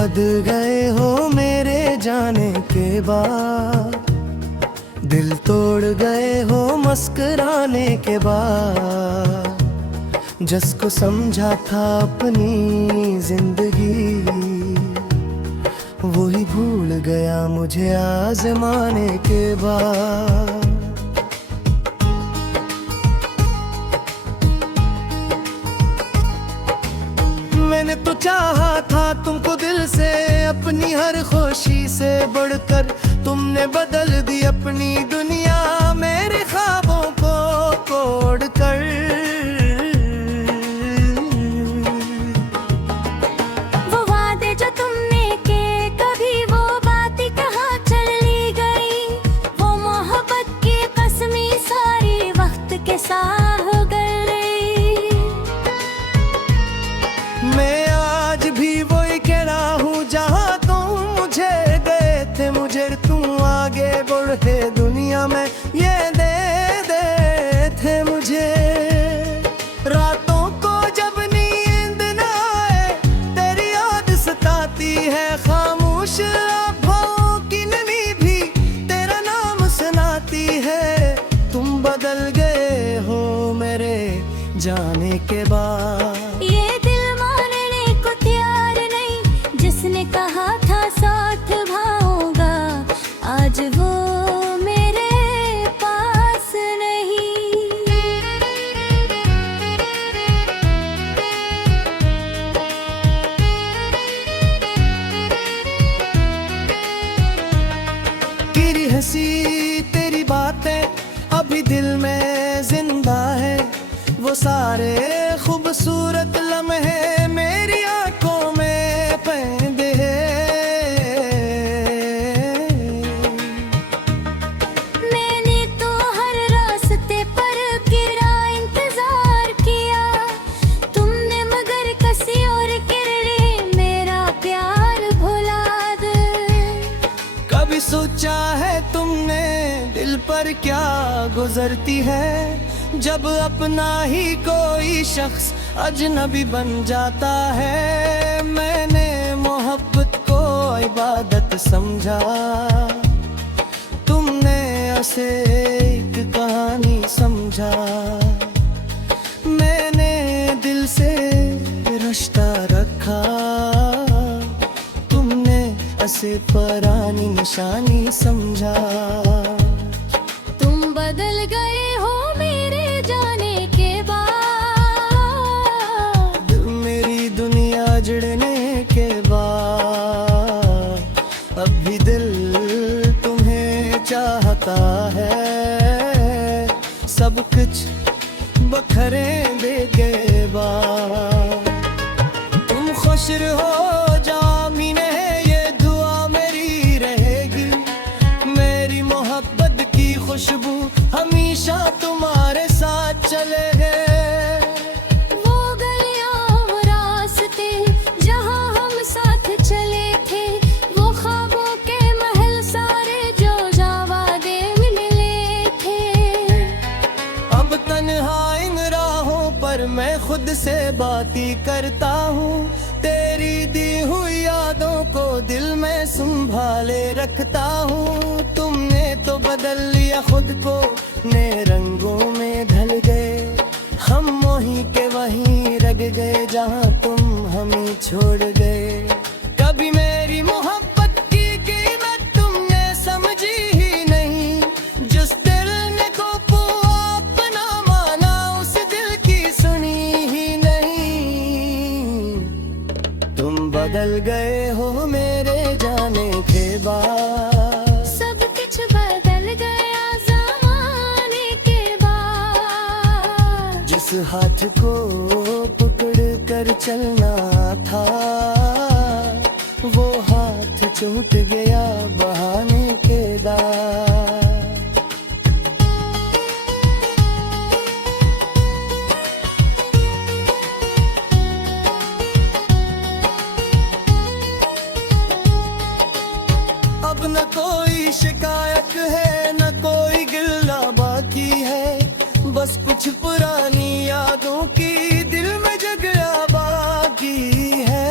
बदल गए हो मेरे जाने के बाद, दिल तोड़ गए हो मुस्कुराने के बाद। जिसको समझा था अपनी जिंदगी, वो ही भूल गया मुझे आजमाने के बाद। मैंने तो चाहा था तुमको दिल से, अपनी हर खुशी से बढ़कर। तुमने बदल दी अपनी दुनिया मेरे ख्वाबों को तोड़ कर। वो वादे जो तुमने के कभी वो बातें कहाँ चली गई। वो मोहब्बत की कसमें सारी वक्त के साथ हो गई। मैं आज भी वही कह रहा हूँ जहाँ तुम मुझे गए थे। मुझे तुम आगे बढ़े दुनिया में ये दे थे मुझे। रातों को जब नींद न आए तेरी याद सताती है। खामोश आँखों की नमी भी तेरा नाम सुनाती है। तुम बदल गए हो मेरे जाने के बाद। ये दिल मानने को तैयार नहीं, जिसने कहा था साथ भाऊंगा आज वो मेरे पास नहीं। तेरी हंसी तेरी बातें अभी दिल में जिंदा है। वो सारे खूबसूरत लम्हे मेरी आंखों में पैंदे हैं। मैंने तो हर रास्ते पर तेरा इंतजार किया। तुमने मगर किसी और के लिए मेरा प्यार भुला दे। कभी सोचा है तुमने दिल पर क्या गुजरती है। जब अपना ही कोई शख्स अजनबी बन जाता है। मैंने मोहब्बत को इबादत समझा, तुमने उसे एक कहानी समझा। मैंने दिल से रिश्ता रखा, तुमने उसे पुरानी निशानी समझा। तुम बदल गए हो मेरे जाने के बाद। मेरी दुनिया जुड़ने के बाद अब भी दिल तुम्हें चाहता है। सब कुछ बखरे दे के बाद तुम खुश रहो जामीने, ये दुआ मेरी रहेगी। मेरी मोहब्बत की खुशबू हमेशा तुम्हारे साथ चले गए। वो गलियां वो रास्ते जहां हम साथ चले थे। वो ख्वाबों के महल सारे जो जावादे मिले थे। अब तन्हा इन राहों पर मैं खुद से बातें करता हूँ। तेरी दी हुई यादों को दिल में संभाले रखता हूँ। तुमने तो बदल लिया खुद को, नए रंगों में ढल गए। हम वहीं के वहीं रह गए जहाँ तुम हमें छोड़ गए। कभी मेरी मोहब्बत की कीमत तुमने समझी ही नहीं। जिस दिल ने को अपना माना उस दिल की सुनी ही नहीं। तुम बदल गए हो मेरे जाने के बाद। सब कुछ बदल गया ज़माने के बाद। जिस हाथ को पकड़ कर चलना था, वो हाथ छूट गया बहाने के दार। अब न कोई शिकायत है न कोई गिला बाकी है। बस कुछ पुरानी यादों की दिल में जगह बाकी है।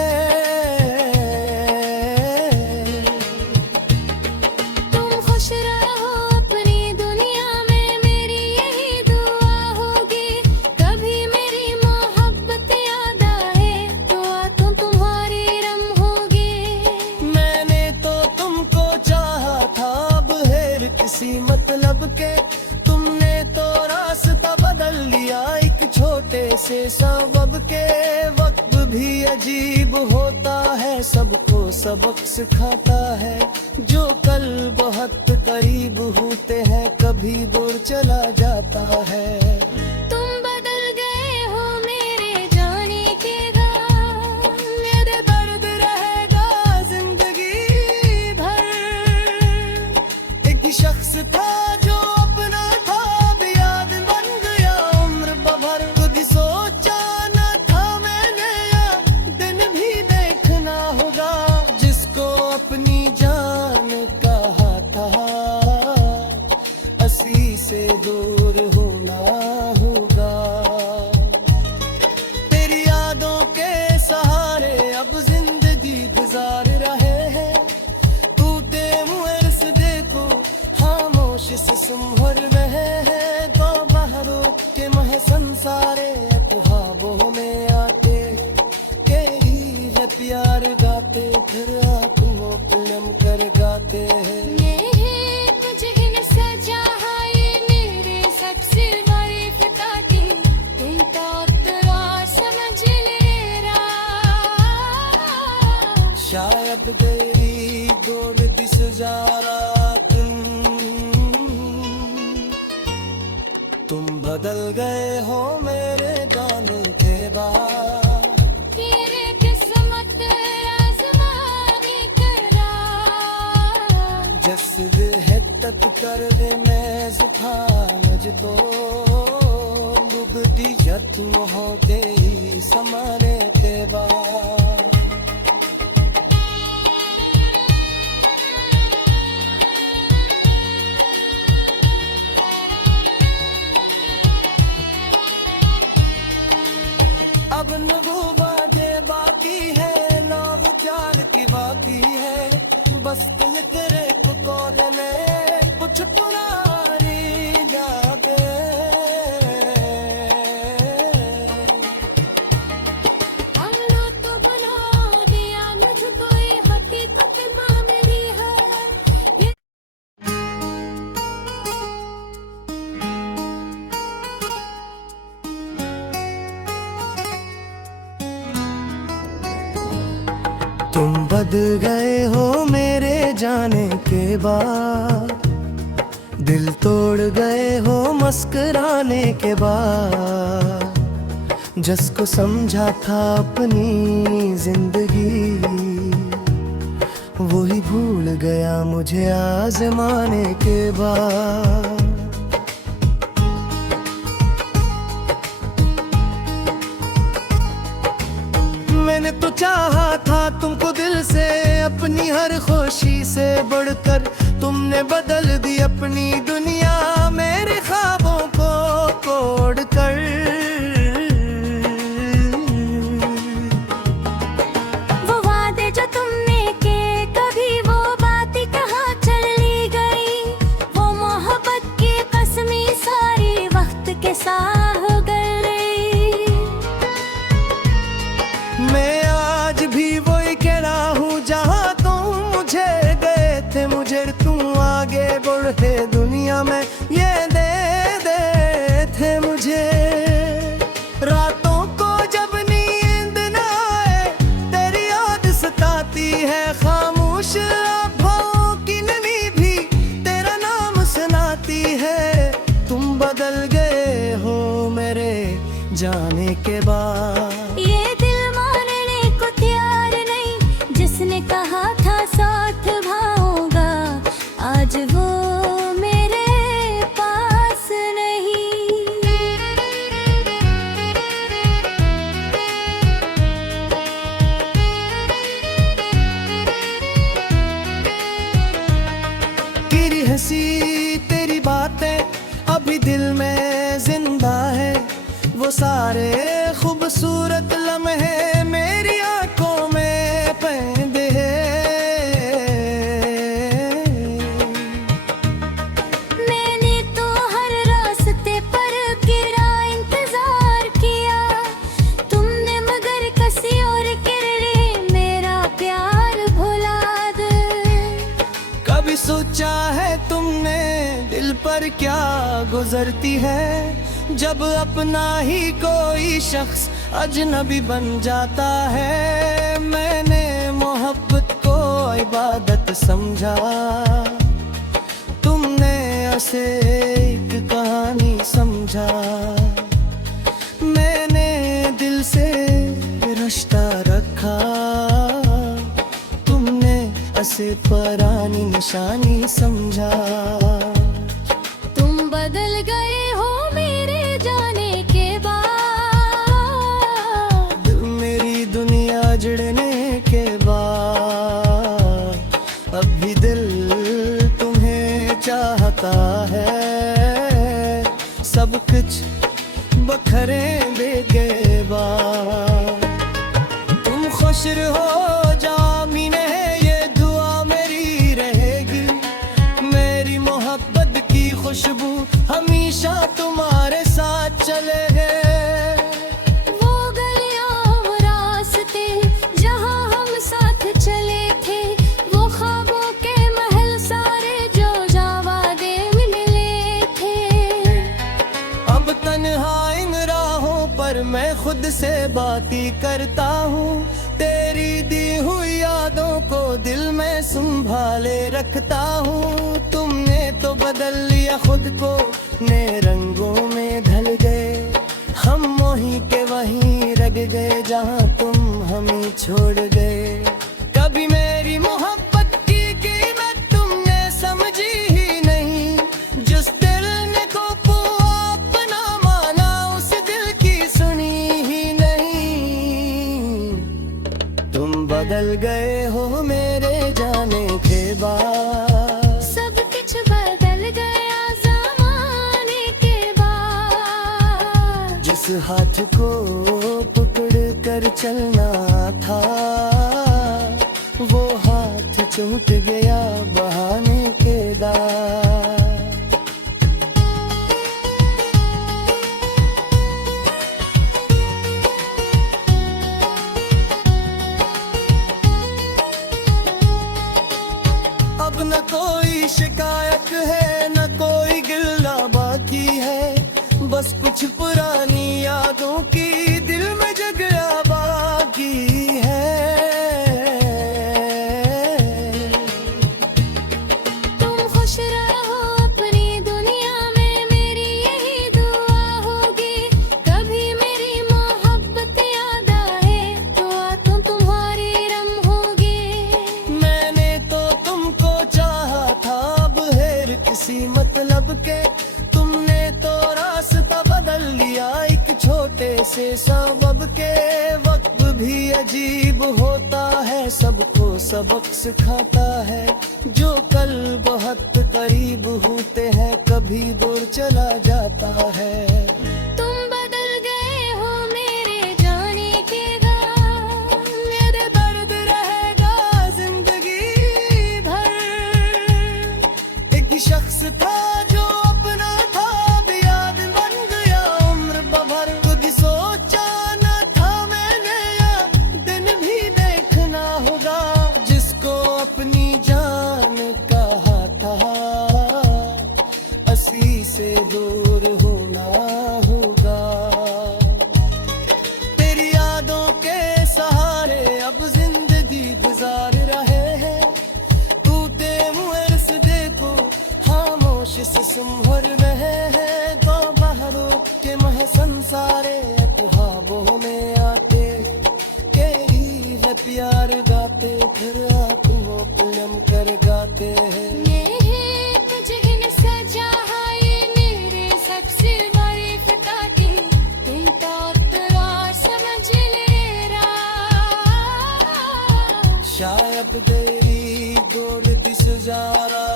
किसी मतलब के। तुमने तो रास्ता बदल लिया एक छोटे से सबब के। वक्त भी अजीब होता है, सबको सबक सिखाता है। जो कल बहुत करीब होते हैं, कभी दूर चला जाता है। तुम बदल गए हो मेरे जाने के बाद, मेरे दर्द रहेगा जिंदगी भर। एक शख्स था जो अपना था, अब याद बन गया उम्र भर। खुद सोचा न था मैंने यह दिन भी देखना होगा। जिसको अपनी जान कहा था, असली से दूर होना होगा। तेरी यादों के सहारे अब जिंदगी गुजार रहे हैं। टूटे हुए रिश्ते को खामोश से संभर रहे हैं। तो बहरों के मह संसारे ख्वाबों में आते, तेरी है प्यार गाते, फिर आंखों फिल्म कर गाते हैं। तुझे न सजा है मेरे सक्से मारिफताती, तिंता तेरा समझ ले रहा। शायद तेरी गोरती सजारा तुम बदल गए हो मेरे जाने के बाद। तेरे किस्मत आज़माने करा, जस्द है तक कर दे मैं जुखा मुझको। डूबती जत्न होते ही समाने के बाद। अब नगो बाजे बाकी है, नाव चाल की बाकी है। बस दिल तेरे को कौन में कुछ पुरानी यादें। हमने तो बना दिया मुझको, ये हकीकत माँ मेरी है। ये तुम बदल गए हो मेरे जाने के बाद। दिल तोड़ गए हो मुस्कुराने के बाद। जिसको समझा था अपनी जिंदगी, वही भूल गया मुझे आजमाने के बाद। मैंने तो चाहा था तुमको दिल से, अपनी हर खुशी से बढ़कर। तुमने बदल दी अपनी दुनिया मेरे ख्वाबों को तोड़ कर। वो वादे जो तुमने किए, कभी वो बातें कहाँ चली गई। वो मोहब्बत की कसमें सारी वक्त के साथ हो गई। मैं आज भी वही कह रहा हूँ, जहाँ तुम मुझे गए थे। मुझे तुम आगे बढ़े दुनिया में ये दे थे मुझे। रातों को जब नींद न आए, तेरी याद सताती है। खामोश आँखों की नमी भी तेरा नाम सुनाती है। तुम बदल गए हो मेरे जाने के बाद। ये दिल मानने को तैयार नहीं, जिसने कहा था साथ भाऊंगा, आज वो मेरे पास नहीं। तेरी हंसी तेरी बातें अभी दिल में जिंदा है। वो सारे खूबसूरत लम्हे मेरी आंखों में पैंदे हैं। मैंने तो हर रास्ते पर गिरा इंतजार किया, तुमने मगर किसी और के लिए मेरा प्यार भुला दे। कभी सोच सोचा है तुमने दिल पर क्या गुजरती है जब अपना ही कोई शख्स अजनबी बन जाता है। मैंने मोहब्बत को इबादत समझा, तुमने उसे एक कहानी समझा। मैंने दिल से रिश्ता रखा, तुमने उसे पुरानी निशानी समझा। तुम बदल गए हो मेरे जाने के बाद, मेरी दुनिया जुड़ने के बाद। अब भी दिल तुम्हें चाहता है, सब कुछ बखरे बेगे बाद। तुम खुश रहो जामिने, ये दुआ मेरी रहेगी। मेरी मोहब्बत की खुशबू हमेशा तुम्हारे साथ चले गए। वो गलियां वो रास्ते जहां हम साथ चले थे, वो ख्वाबों के महल सारे जो जावादे मिले थे। अब तन्हा इन राहों पर मैं खुद से बाती करता हूँ। तेरी दी हुई यादों को दिल में संभाले रखता हूँ। तुमने तो बदल लिया खुद को, नए रंगों में ढल गए। हम वहीं के वहीं रह गए जहाँ तुम हमें छोड़ गए। कभी मेरी मोहब्बत की कीमत तुमने समझी ही नहीं। जिस दिल ने को अपना माना, उस दिल की सुनी ही नहीं। तुम बदल गए हो मेरे जाने के बाद, सब कुछ बदल गया ज़माने के बाद। जिस हाथ को पकड़ कर चलना था, वो हाथ छूट गया बहाने के दार। अब न कोई शिकायत है, न कोई गिला बाकी है। बस कुछ पुरानी यादों की दिल में जगह बाकी है। तुम खुश रहो अपनी दुनिया में, मेरी यही दुआ होगी। कभी मेरी मोहब्बत याद आए तो आंखों तुम्हारी रम होगी। मैंने तो तुमको चाहा था बगैर किसी मतलब के। तुमने तो रास्ता बदल लिया एक छोटे से सबब के। वक्त भी अजीब होता है, सबको सबक सिखाता है। जो कल बहुत करीब होते हैं, कभी दूर चला जाता है। तुम बदल गए हो मेरे जाने के बाद, मेरे दर्द रहेगा जिंदगी भर। एक शख्स था जो अपना था, अब याद बन गया उम्र भर। खुद सोचा न था मैंने या दिन भी देखना होगा। जिसको अपनी जान कहा था, असली से दूर होना होगा। तेरी यादों के सहारे अब जिंदगी गुजार रहे हैं। टूटे हुए रिश्ते को खामोश से संभर रहे हैं। तो बहरों के मह संसारे ख्वाबों में आते, तेरी है प्यार गाते, फिर आंखों पिलम कर गाते हैं। मेरे तुझे सजा है ये मेरे सबसे बड़ी खता की। तो तेरा समझ ले रहा, शायद तेरी गोरती सजारा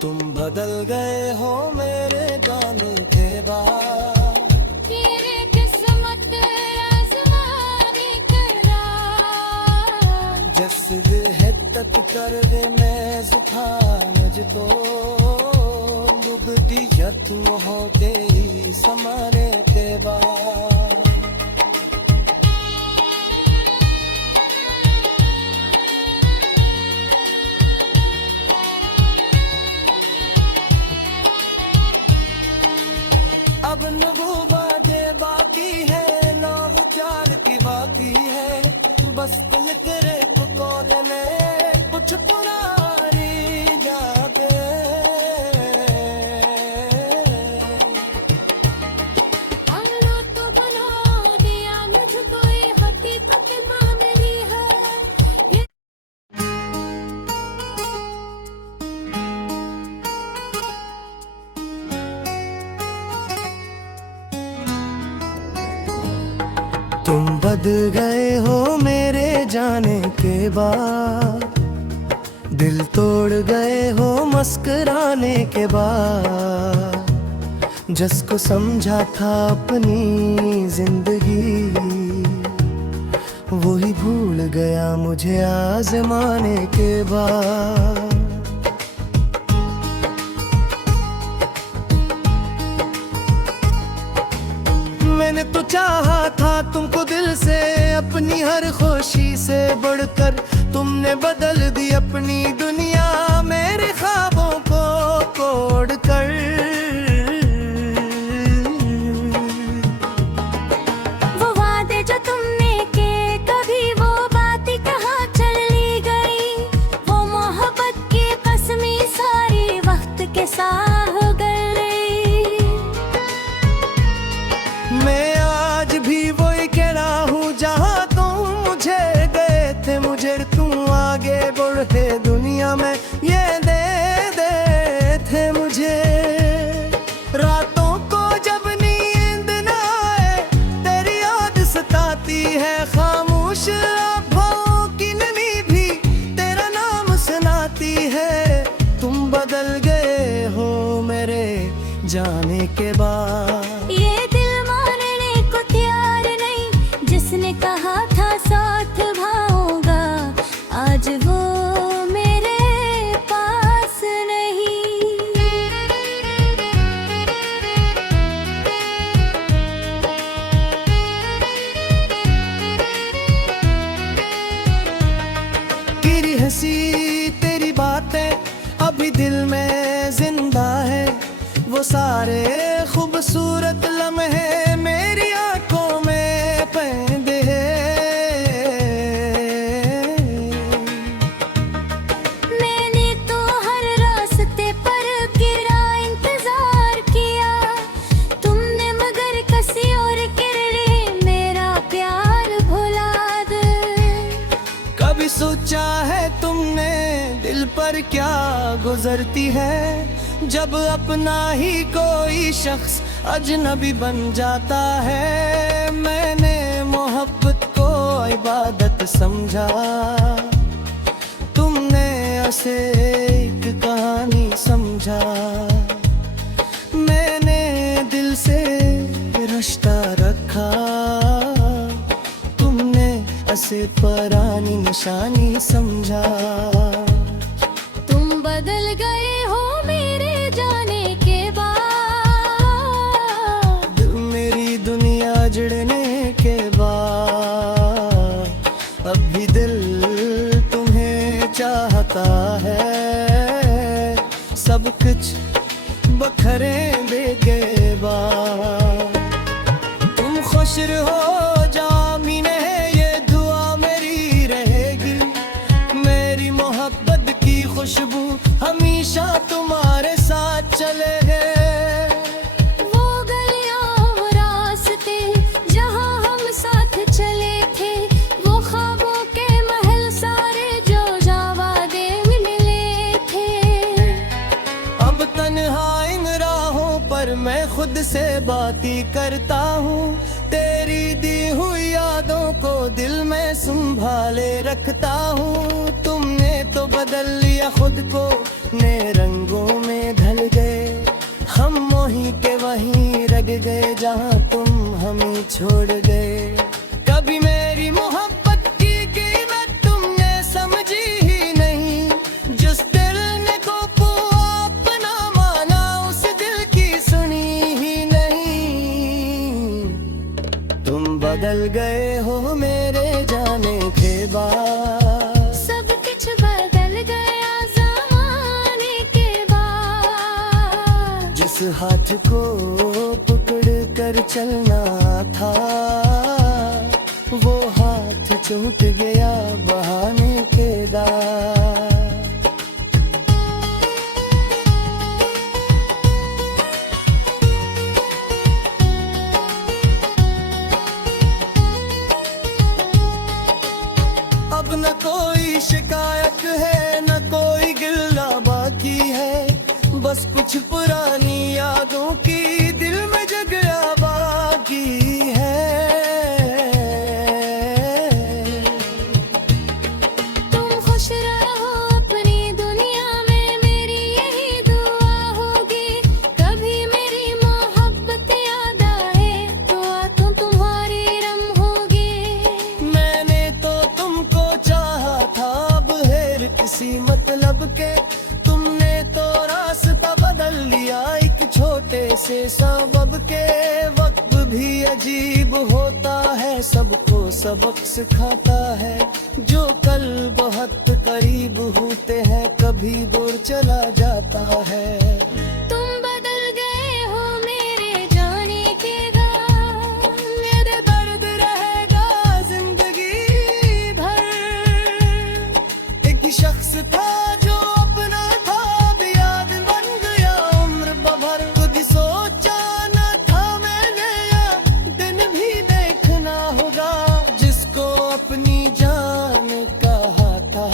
तुम बदल गए हो मेरे जाने के बाद। तेरे किस्मत आज़माने करा। जस है तक कर दे मैं सुखा मुझको। डूबती यत्न हो तेरी समारे के बाद। कुछ पुरानी यादें। अल्लाह तो बना दिया मुझको, ये हकीकत ना मेरी है। तुम बदल गए हो मेरे जाने के बाद, दिल तोड़ गए हो मुस्कुराने के बाद। जिसको समझा था अपनी जिंदगी, वही भूल गया मुझे आजमाने के बाद। मैंने तो चाहा था तुमको दिल से, अपनी हर खुशी से बढ़कर। तुमने बदल दी अपनी दुनिया मेरे ख्वाबों को तोड़ कर। वो वादे जो तुमने किए, कभी वो बातें कहाँ चली गई। वो मोहब्बत की कसमें सारी वक्त के साथ हो गई। मैं आज भी वही कह रहा हूँ, जहाँ तुम मुझे गए थे, मुझे तुम आगे बढ़े दुनिया में ये दे थे मुझे। रातों को जब नींद न आए, तेरी याद सताती है। खामोश आँखों की नमी भी तेरा नाम सुनाती है। तुम बदल गए हो मेरे जाने के बाद। ये दिल मानने को तैयार नहीं, जिसने कहा था साथ भाऊंगा, आज वो मेरे पास नहीं। तेरी हंसी तेरी बातें अभी दिल में जिंदा है। वो सारे खूबसूरत लम्हे मेरी आंखों में पैंदे हैं। मैंने तो हर रास्ते पर गिरा इंतजार किया, तुमने मगर किसी और के लिए मेरा प्यार भुला दे। कभी सोचा है तुमने दिल पर क्या गुजरती है, जब अपना ही कोई शख्स अजनबी बन जाता है। मैंने मोहब्बत को इबादत समझा, तुमने उसे एक कहानी समझा। मैंने दिल से रिश्ता रखा, तुमने उसे पुरानी निशानी समझा। तुम बदल गए हो मेरे जाने के बाद, मेरी दुनिया जुड़ने के बाद। अब भी दिल तुम्हें चाहता है, सब कुछ बखरे दे के बाद। तुम खुश रहो जामीने, ये दुआ मेरी रहेगी। मेरी मोहब्बत की खुशबू हमेशा तुम्हारे साथ चले गए। वो गलियां वो रास्ते जहां हम साथ चले थे, वो ख्वाबों के महल सारे जो वादे मिले थे। अब तन्हा इन राहों पर मैं खुद से बातें करता हूँ। तेरी दी हुई यादों को दिल में संभाले रखता हूँ। तुमने तो बदल लिया खुद को, नए रंगों में ढल गए। हम वहीं के वहीं रह गए, जहाँ तुम हमें छोड़ गए। कभी मेरी मोहब्बत की कीमत तुमने समझी ही नहीं। जिस दिल ने को अपना माना, उस दिल की सुनी ही नहीं। तुम बदल गए हो मेरे जाने के बाद, सब कुछ बदल गया ज़माने के बाद। जिस हाथ को पकड़ कर चलना था, वो हाथ छूट गया बहाने के दाग। यादों की दिल में जगह बाकी है। तुम खुश रहो अपनी दुनिया में, मेरी यही दुआ होगी। कभी मेरी मोहब्बत याद आए तो आंखों तुम्हारी रम होगी। मैंने तो तुमको चाहा था बगैर किसी मतलब के, तुमने तो रास्ता बदल लिया एक छोटे से सबब के। वक्त भी अजीब होता है, सबको सबक सिखाता है। जो कल बहुत करीब होते हैं कभी दूर चला जाता है। तुम बदल गए हो मेरे जाने के बाद, मेरे दर्द रहेगा जिंदगी भर। एक शख्स था जो अपना था, अब याद बन गया उम्र भर। खुद सोचा न था मैंने अब दिन भी देखना होगा, जिसको अपनी जान कहा था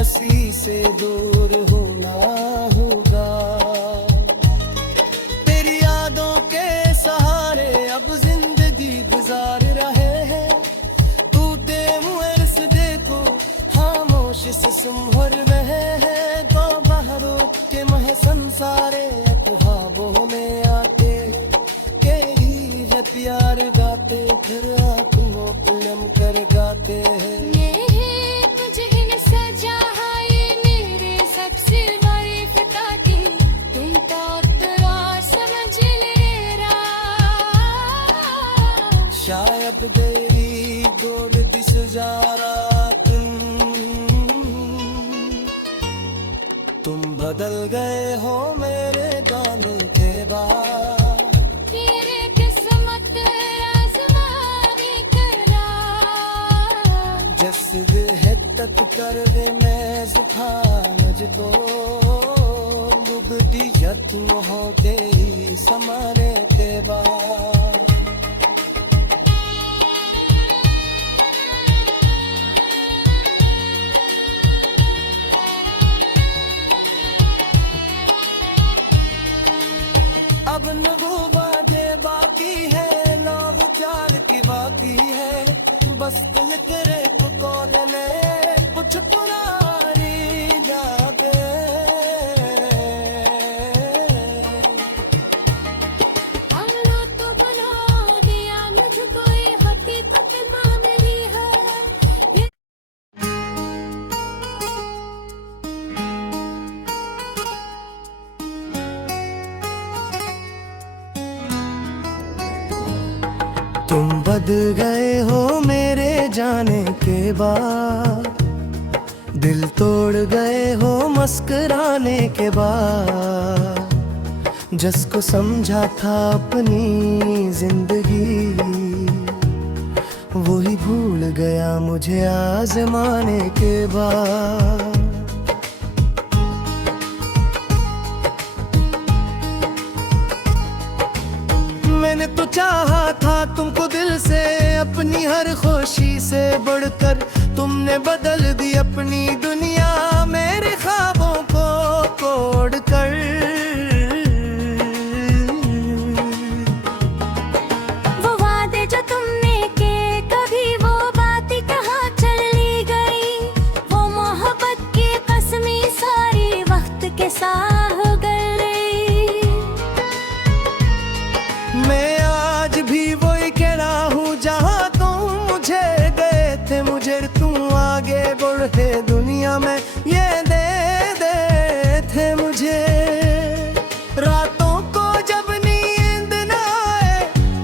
असली से दूर होना होगा। तेरी यादों के सहारे अब जिंदगी गुजार रहे हैं। टूटे हुए रिश्ते को खामोश से संभर रहे हैं। तो बहरों के मह संसारे ख्वाबों में आते यही है प्यार गाते, फिर आंखों को नम कर गाते हैं। तुझे इन सजा है ये मेरे सबसे बड़ी खता की। तुम तो तेरा समझ ले रहा, शायद तेरी गोद दिस जारा तुम बदल गए हो मेरे जाने के बाद। तेरे किस्मत आज़माने करा। जस हिद्दत कर दे मैं जुखा मुझको, बुगदी यत्न होते समारे ते बाद। अब नगुबा दे बाकी है, नाव प्यार की बाकी है। बस दिल तेरे को कोलने कुछ पुरानी यादें। अल्लाह तो बना दिया मुझको, ये हकीकत ना मिली है। तुम बदल गए हो मेरे जाने के बाद, दिल तोड़ गए हो मुस्कुराने के बाद। जिसको समझा था अपनी जिंदगी, वही भूल गया मुझे आजमाने के बाद। मैंने तो चाहा था तुमको दिल से, अपनी हर खुशी से बढ़कर। तुमने बदल दी अपनी दुनिया मेरे ख्वाबों को तोड़ कर। वो वादे जो तुमने के कभी वो बातें कहाँ चली गई। वो मोहब्बत की कसमें सारी वक्त के साथ हो गई। मैं आज भी वही कह रहा हूँ जहाँ तुम मुझे गए थे। मुझे तुम आगे बढ़े दुनिया में ये दे थे मुझे। रातों को जब नींद न आए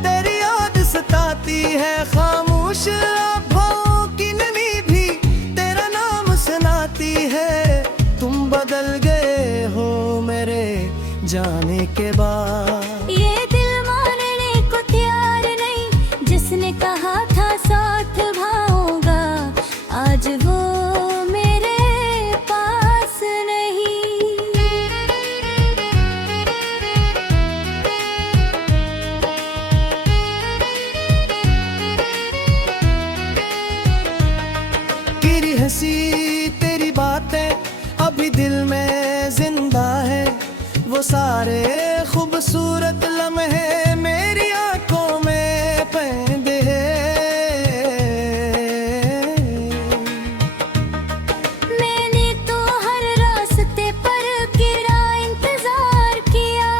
तेरी याद सताती है। खामोश आँखों की नमी भी तेरा नाम सुनाती है। तुम बदल गए हो मेरे जाने के बाद। ये दिल मानने को तैयार नहीं, जिसने कहा था साथ भाऊंगा, आज वो मेरे पास नहीं। तेरी हंसी तेरी बातें अभी दिल में जिंदा है। वो सारे खूबसूरत लम्हे मेरी आंखों में पैंदे मैंने तो हर रास्ते पर तेरा इंतजार किया,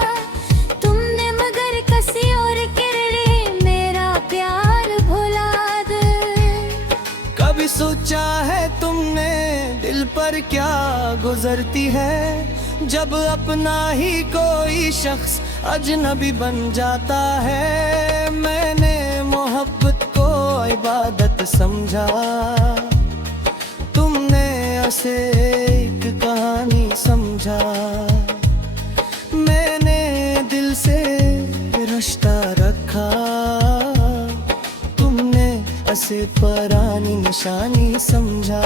तुमने मगर किसी और के लिए मेरा प्यार भुला दिया। कभी सोचा है तुमने दिल पर क्या गुजरती है, जब अपना ही कोई शख्स अजनबी बन जाता है। मैंने मोहब्बत को इबादत समझा, तुमने उसे एक कहानी समझा। मैंने दिल से रिश्ता रखा, तुमने उसे पुरानी निशानी समझा।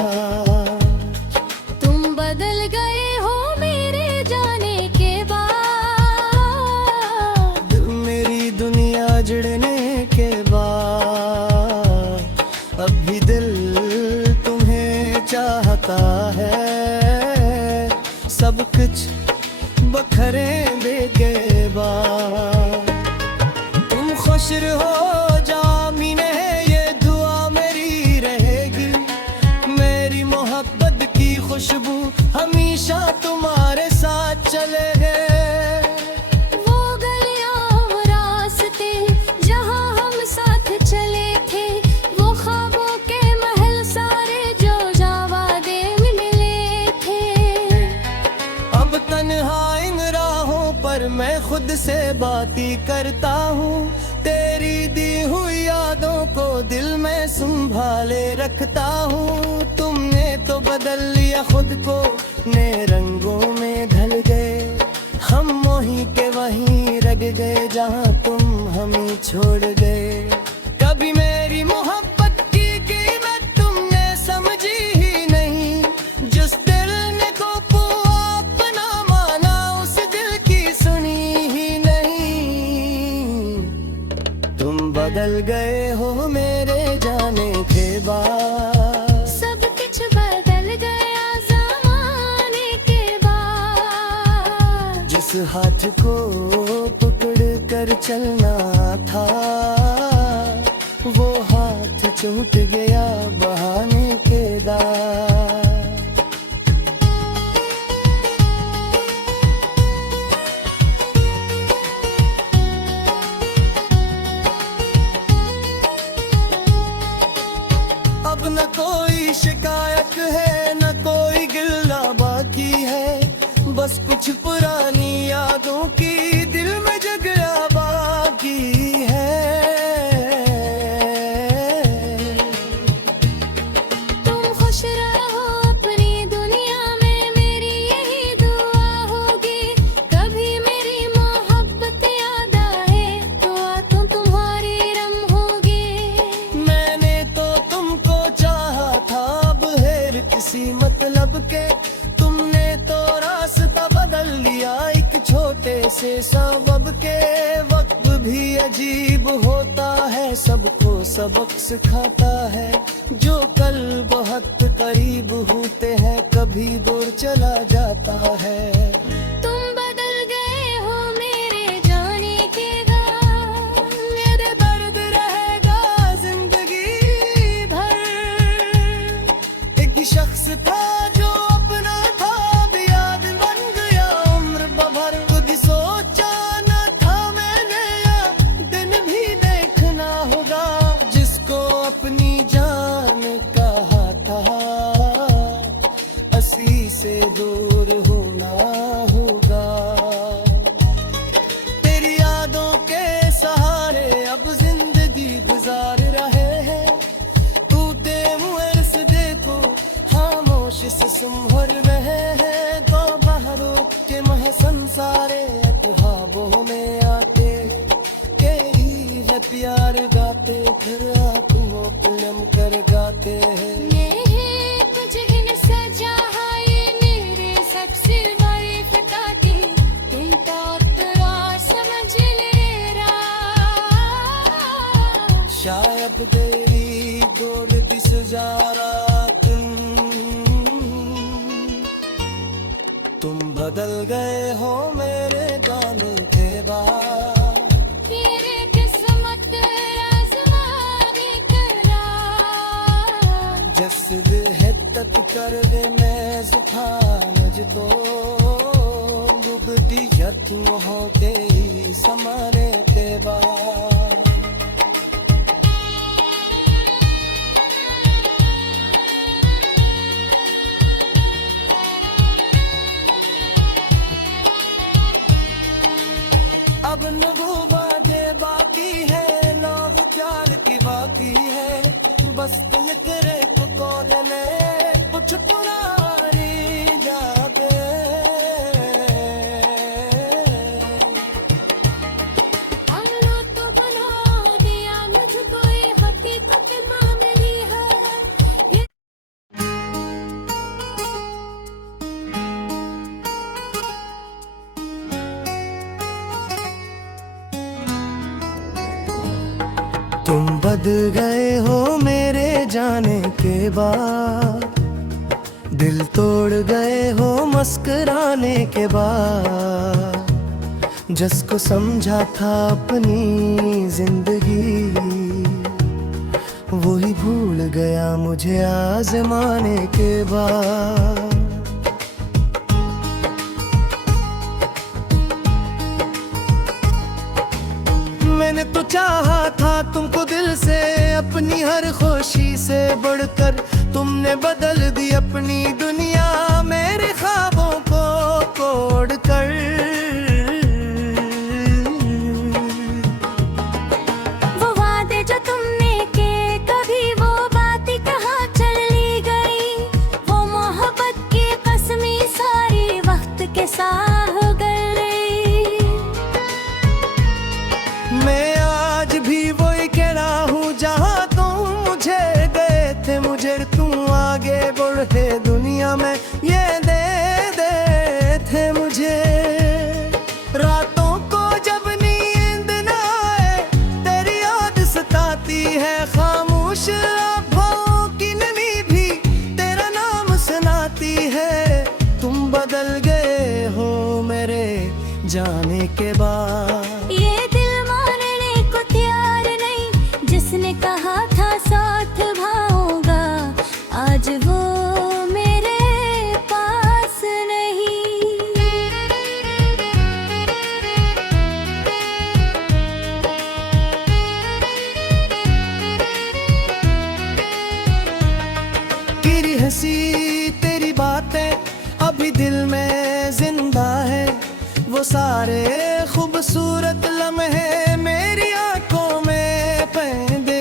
तुम बदल गए हो मेरे जाने के बाद, मेरी दुनिया जुड़ने के बाद अब भी दिल तुम्हें चाहता है। सब कुछ बखरे दे के बाद तुम खुश रहो जामीने, ये दुआ मेरी रहेगी। मेरी मोहब्बत की खुशबू हमेशा तुम्हारे साथ चले गए। वो गलियां वो रास्ते जहां हम साथ चले थे, वो ख्वाबों के महल सारे जो जावादे मिले थे। अब तन्हा इन राहों पर मैं खुद से बातें करता हूँ। तेरी दी हुई यादों को दिल में संभाले रखता हूँ। तुमने तो बदल लिया खुद को, नए रंगों में ढल गए। हम वहीं के वहीं रह गए जहाँ तुम हमें छोड़ गए। कभी मेरी मोहब्बत की कीमत तुमने समझी ही नहीं, जिस दिल ने को अपना माना उस दिल की सुनी ही नहीं। तुम बदल गए हो मेरे जाने के बाद, सब कुछ बदल गया ज़माने के बाद। जिस हाथ को पकड़ कर चलना था, वो हाथ छूट गया बहाने के दार। अब न कोई शिकायत है, न कोई गिला बाकी है। बस कुछ पुरानी यादों की दिल में जगह बाकी है। तुम खुश रहो अपनी दुनिया में, मेरी यही दुआ होगी। कभी मेरी मोहब्बत याद आए तो आंखों तुम्हारी रम होगी। मैंने तो तुमको चाहा था बगैर किसी मतलब के, तुमने तो रास्ता बदल लिया एक छोटे से सबब के। वक्त भी अजीब होता है, सबको सबक सिखाता है। जो कल बहुत करीब होते हैं, कभी दूर चला जाता है। तुम बदल गए हो मेरे जाने के बाद, मेरे दर्द रहेगा जिंदगी भर। एक शख्स था जो अपना था, अब याद बन गया उम्र भर। खुद सोचा न था मैंने अब दिन भी देखना होगा, जिसको अपनी जान कहा था असली से दूर होना होगा। तेरी यादों के सहारे अब जिंदगी गुजार रहे हैं। टूटे हुए रिश्ते को खामोश से संभर रहे हैं। तो बहरों के मह संसारे ख्वाबों में आते, यही है प्यार गाते, फिर आंखों को नम कर गाते हैं। ये तुझे इन सजा है मेरे सबसे बड़ी फिदा की, तुम तो तेरा समझ ले रहा। शायद तेरी गोरती सजारा तुम बदल गए हो मेरे बाद तेरे किस्मत आज़माने करार जसद हिद्दत कर दे मैं जुखा मुझको डूबती यत्न होते समारे के बाद अब नबूबा दे बाकी है लौह चार की बाकी है बस तुम तेरे को कोने कुछ पुरानी जागे अल्लाह तो बना दिया मुझको ये हकीकत मामली है ये तुम बदल गए हो मेरे जाने के बाद दिल तोड़ गए हो मुस्कुराने के बाद जिसको समझा था अपनी जिंदगी वही भूल गया मुझे आजमाने के बाद मैंने तो चाहा था तुमको दिल से अपनी हर खुशी से बढ़कर तुमने बदल दी अपनी दुनिया मेरे ख्वाबों को तोड़ कर वो वादे जो तुमने के कभी वो बातें कहाँ चली गई वो मोहब्बत की कसमें सारी वक्त के साथ हो गई मैं आज भी वही कह रहा हूँ जहाँ तुम मुझे गए थे मुझे तुम आगे बढ़े दुनिया में ये दे थे मुझे रातों को जब नींद न आए तेरी याद सताती है खामोश आँखों की नमी भी तेरा नाम सुनाती है तुम बदल गए हो मेरे जाने के बाद ये दिल मानने को तैयार नहीं जिसने कहा था साथ भाऊंगा आज वो मेरे पास नहीं तेरी हंसी तेरी बातें अभी दिल में जिंदा है वो सारे खूबसूरत लम्हे मेरी आंखों में पैंदे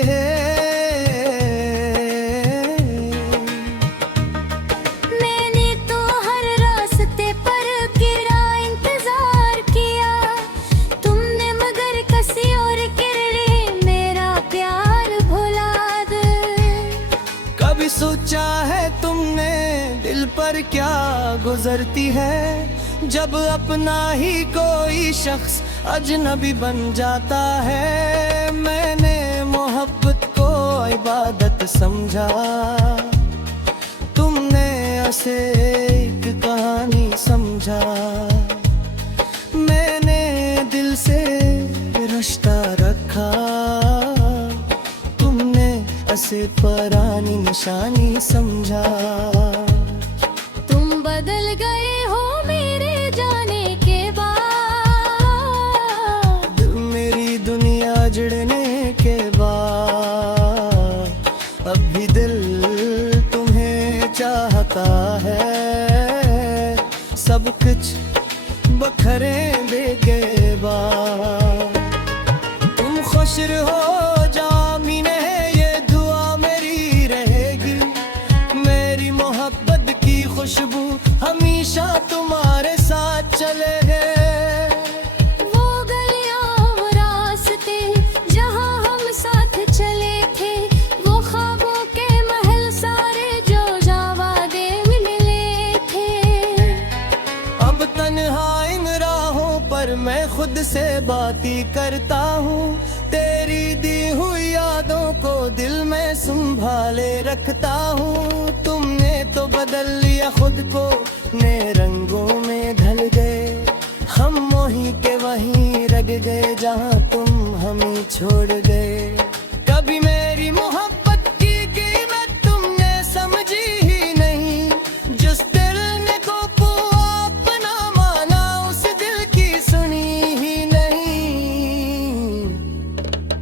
मैंने तो हर रास्ते पर गिरा इंतजार किया तुमने मगर किसी और के लिए मेरा प्यार भुला दे कभी सोचा है तुमने दिल पर क्या गुजरती है जब अपना ही कोई शख्स अजनबी बन जाता है मैंने मोहब्बत को इबादत समझा तुमने उसे एक कहानी समझा मैंने दिल से रिश्ता रखा तुमने उसे पुरानी निशानी समझा तुम बदल गए हो मेरे जाने के बाद मेरी दुनिया जुड़ने के बाद अब भी दिल तुम्हें चाहता है सब कुछ बखरे दे के बाद तुम खुश रहो जामीने ये दुआ मेरी रहेगी मेरी मोहब्बत की खुशबू हमेशा तुम्हारे साथ चले वो गलियां वो रास्ते जहां हम साथ चले थे वो ख्वाबों के महल सारे जो जावादे मिले थे अब तन्हा इन राहों पर मैं खुद से बाती करता हूँ तेरी दी हुई यादों को दिल में संभाले रखता हूँ तुमने तो बदल लिया खुद को नए रंगों में ढल गए हम वहीं के वहीं रह लग गए जहाँ तुम हमें छोड़ गए। कभी मेरी मोहब्बत की कीमत तुमने समझी ही नहीं। जिस दिल ने को अपना माना उस दिल की सुनी ही नहीं।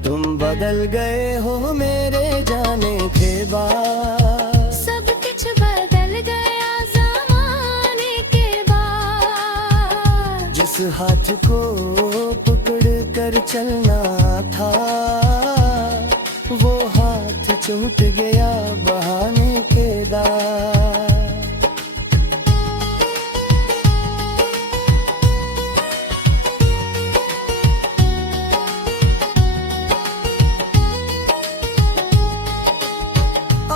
तुम बदल गए हो मेरे जाने के बाद। सब कुछ बदल गया ज़माने के बाद। जिस हाथ को पकड़ कर चलना था वो हाथ छूट गया बहाने के दार।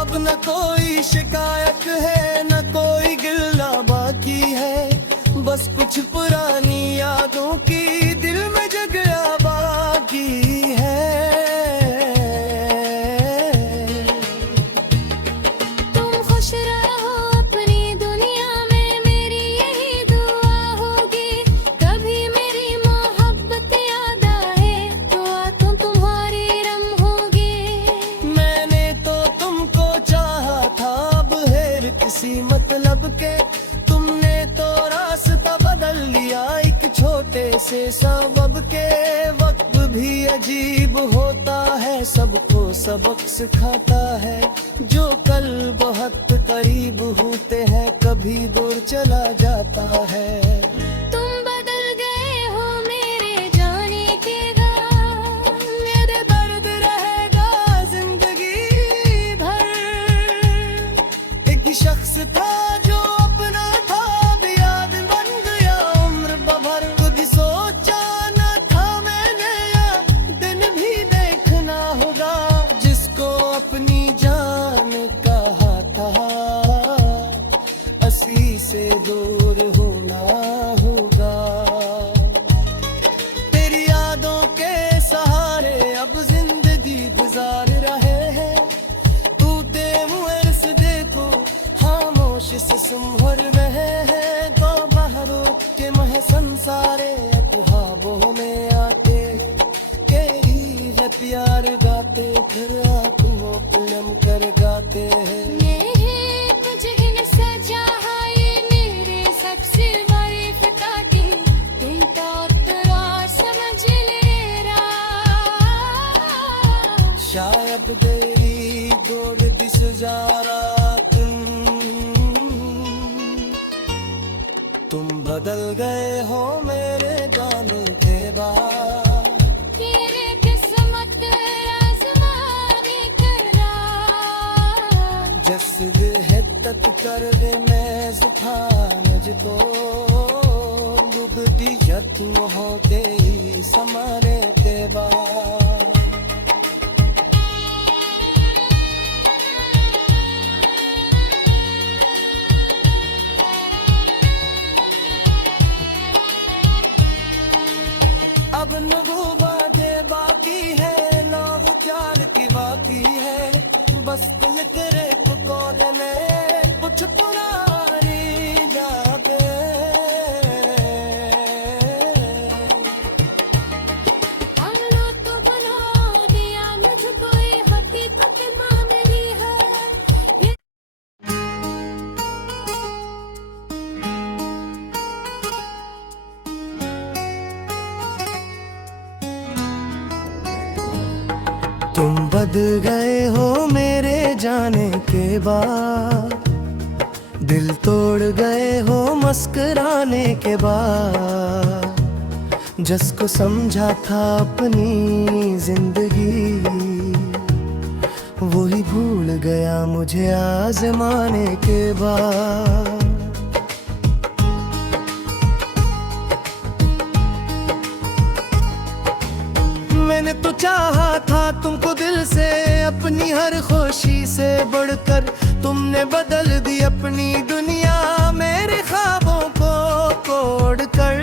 अब न कोई शिकायत है न कोई गिला बाकी है। बस कुछ पुरानी यादों की दिल में जगह बाकी है। तुम खुश रहो अपनी दुनिया में मेरी यही दुआ होगी। कभी मेरी मोहब्बत याद आए तो आंखों तुम्हारी रम होगी। मैंने तो तुमको चाहा था अब है किसी मतलब के। तुमने तो रास्ता बदल लिया एक छोटे से सबब के। वक्त भी अजीब होता है सबको सबक सिखाता है। जो कल बहुत करीब होते हैं कभी दूर चला जाता है। तुम बदल गए हो मेरे जाने के बाद। मेरे दर्द रहेगा जिंदगी भर। एक शख्स था जो अपना था अब याद बन गया उम्र भर। खुद सोचा न था मैंने अब दिन भी देखना होगा। जिसको अपनी जान कहा था असी से दूर होना होगा। तेरी यादों के सहारे अब जिंदगी गुजार रहे हैं। तू दे मुझे से देखो खामोश से संभर रहे हैं। तो बहरों के मह संसारे ख्वाबों में आते यही है प्यार गाते फिर आंखों फिल्म कर गाते हैं। शायद तेरी गोद दिस जारा तुम बदल गए हो मेरे जाने के बाद। तेरे किस्मत आज़माने करा। जस हिद्दत कर दे मैं जुखा मुझको। दुगती यत्न होते समारे ते बाद। अब न वो बातें बाकी है ना वो प्यार की बाकी है। बस दिल तेरे को कोने में कुछ पुरानी यादें। हमने तो बना दिया मुझको ये हकीकत मान ली है। तुम बदल गए हो मेरे जाने के बाद। दिल तोड़ गए हो मुस्कुराने के बाद। जिसको समझा था अपनी जिंदगी वही भूल गया मुझे आजमाने के बाद। मैंने तो चाहा था तुमको दिल से अपनी हर खुशी से बढ़कर। तुमने बदल दी अपनी दुनिया मेरे ख्वाबों को तोड़ कर।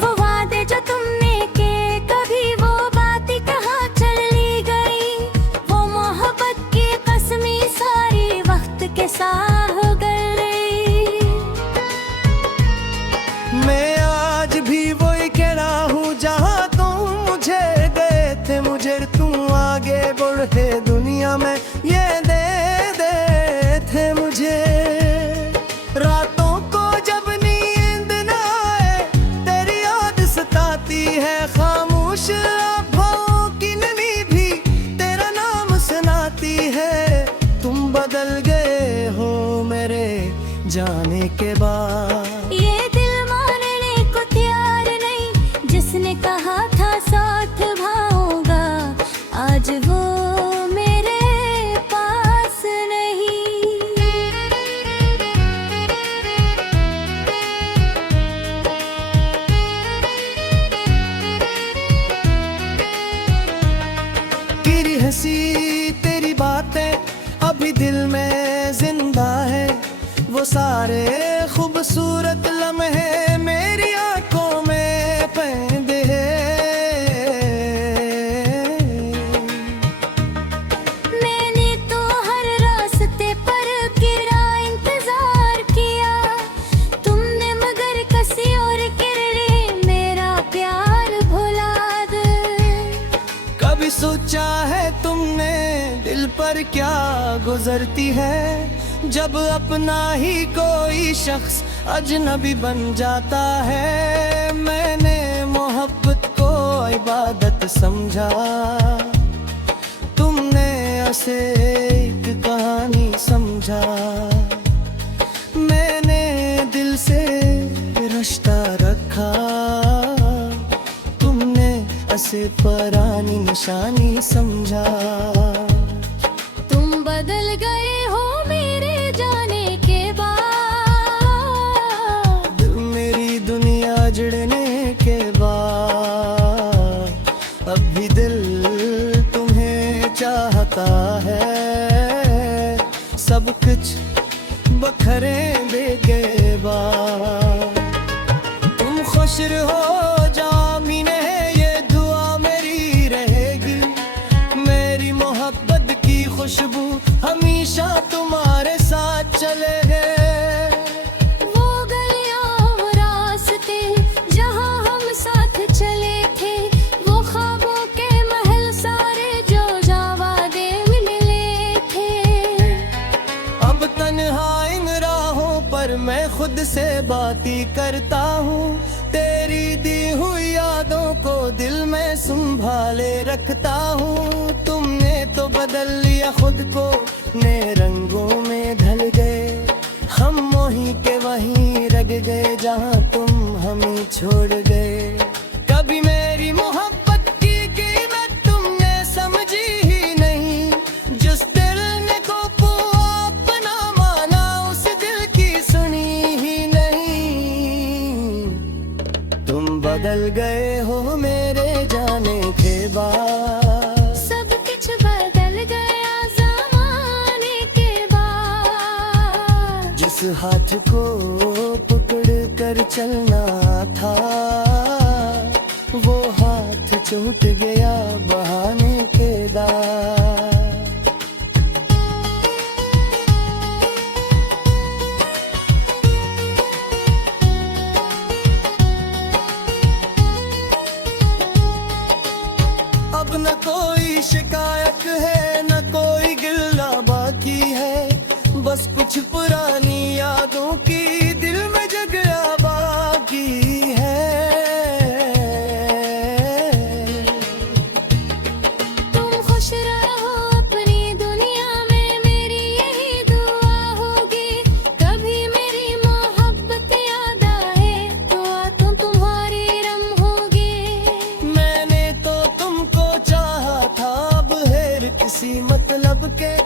वो वादे जो तुमने किए कभी वो बातें कहाँ चली गई। वो मोहब्बत की कसमें सारी वक्त के साथ हो गई। कहती है तुम बदल गए हो मेरे जाने के बाद। ये दिल मानने को तैयार नहीं, जिसने कहा था साथ भाऊंगा, आज वो मेरे पास नहीं। तेरी हंसी तेरी बातें अभी दिल में जिंदा है, वो सारे खूबसूरत लम्हे मेरी आंखों में पैंदे हैं। मैंने तो हर रास्ते पर गिरा इंतजार किया, तुमने मगर किसी और के लिए मेरा प्यार भुला दे। कभी सोचा है तुमने दिल पर क्या गुजरती है, जब अपना ही कोई शख्स अजनबी बन जाता है। मैंने मोहब्बत को इबादत समझा, तुमने उसे एक कहानी समझा। मैंने दिल से रिश्ता रखा, तुमने उसे पुरानी निशानी समझा। तुम बदल गए हो मेरे जाने के बाद, मेरी दुनिया जुड़ने के बाद। अब भी दिल तुम्हें चाहता है, सब कुछ बखरे के बाद। तुम खुश रहो जामिने, ये दुआ मेरी रहेगी। मेरी मोहब्बत की खुशबू हमेशा तुम्हारे साथ चले गए। वो गलियां वो रास्ते जहां हम साथ चले थे, वो ख्वाबों के महल सारे जो जावादे मिले थे। अब तन्हा इन राहों पर मैं खुद से बाती करता हूँ, तेरी दी हुई यादों को दिल में संभाले रखता हूँ। तुमने तो बदल लिया खुद को, नए रंगों में ढल गए। हम वहीं के वहीं रह गए जहाँ तुम हमें छोड़ गए। कभी मेरी मोहब्बत की कीमत तुमने समझी ही नहीं, जिस दिल ने को अपना माना उस दिल की सुनी ही नहीं। तुम बदल गए हो मेरे जाने के बाद, सब कुछ बदल गया ज़माने के बाद। जिस हाथ को पकड़ कर चलना था, वो हाथ छूट गया बहाने के दाग। अब न कोई शिकायत है, न कोई गिला बाकी है, बस कुछ पुरानी यादों की दिल में जगह बाकी है। तुम खुश रहो अपनी दुनिया में, मेरी यही दुआ होगी। कभी मेरी मोहब्बत याद आए तो आंखों तुम्हारी रम होगी। मैंने तो तुमको चाहा था बगैर किसी मतलब के,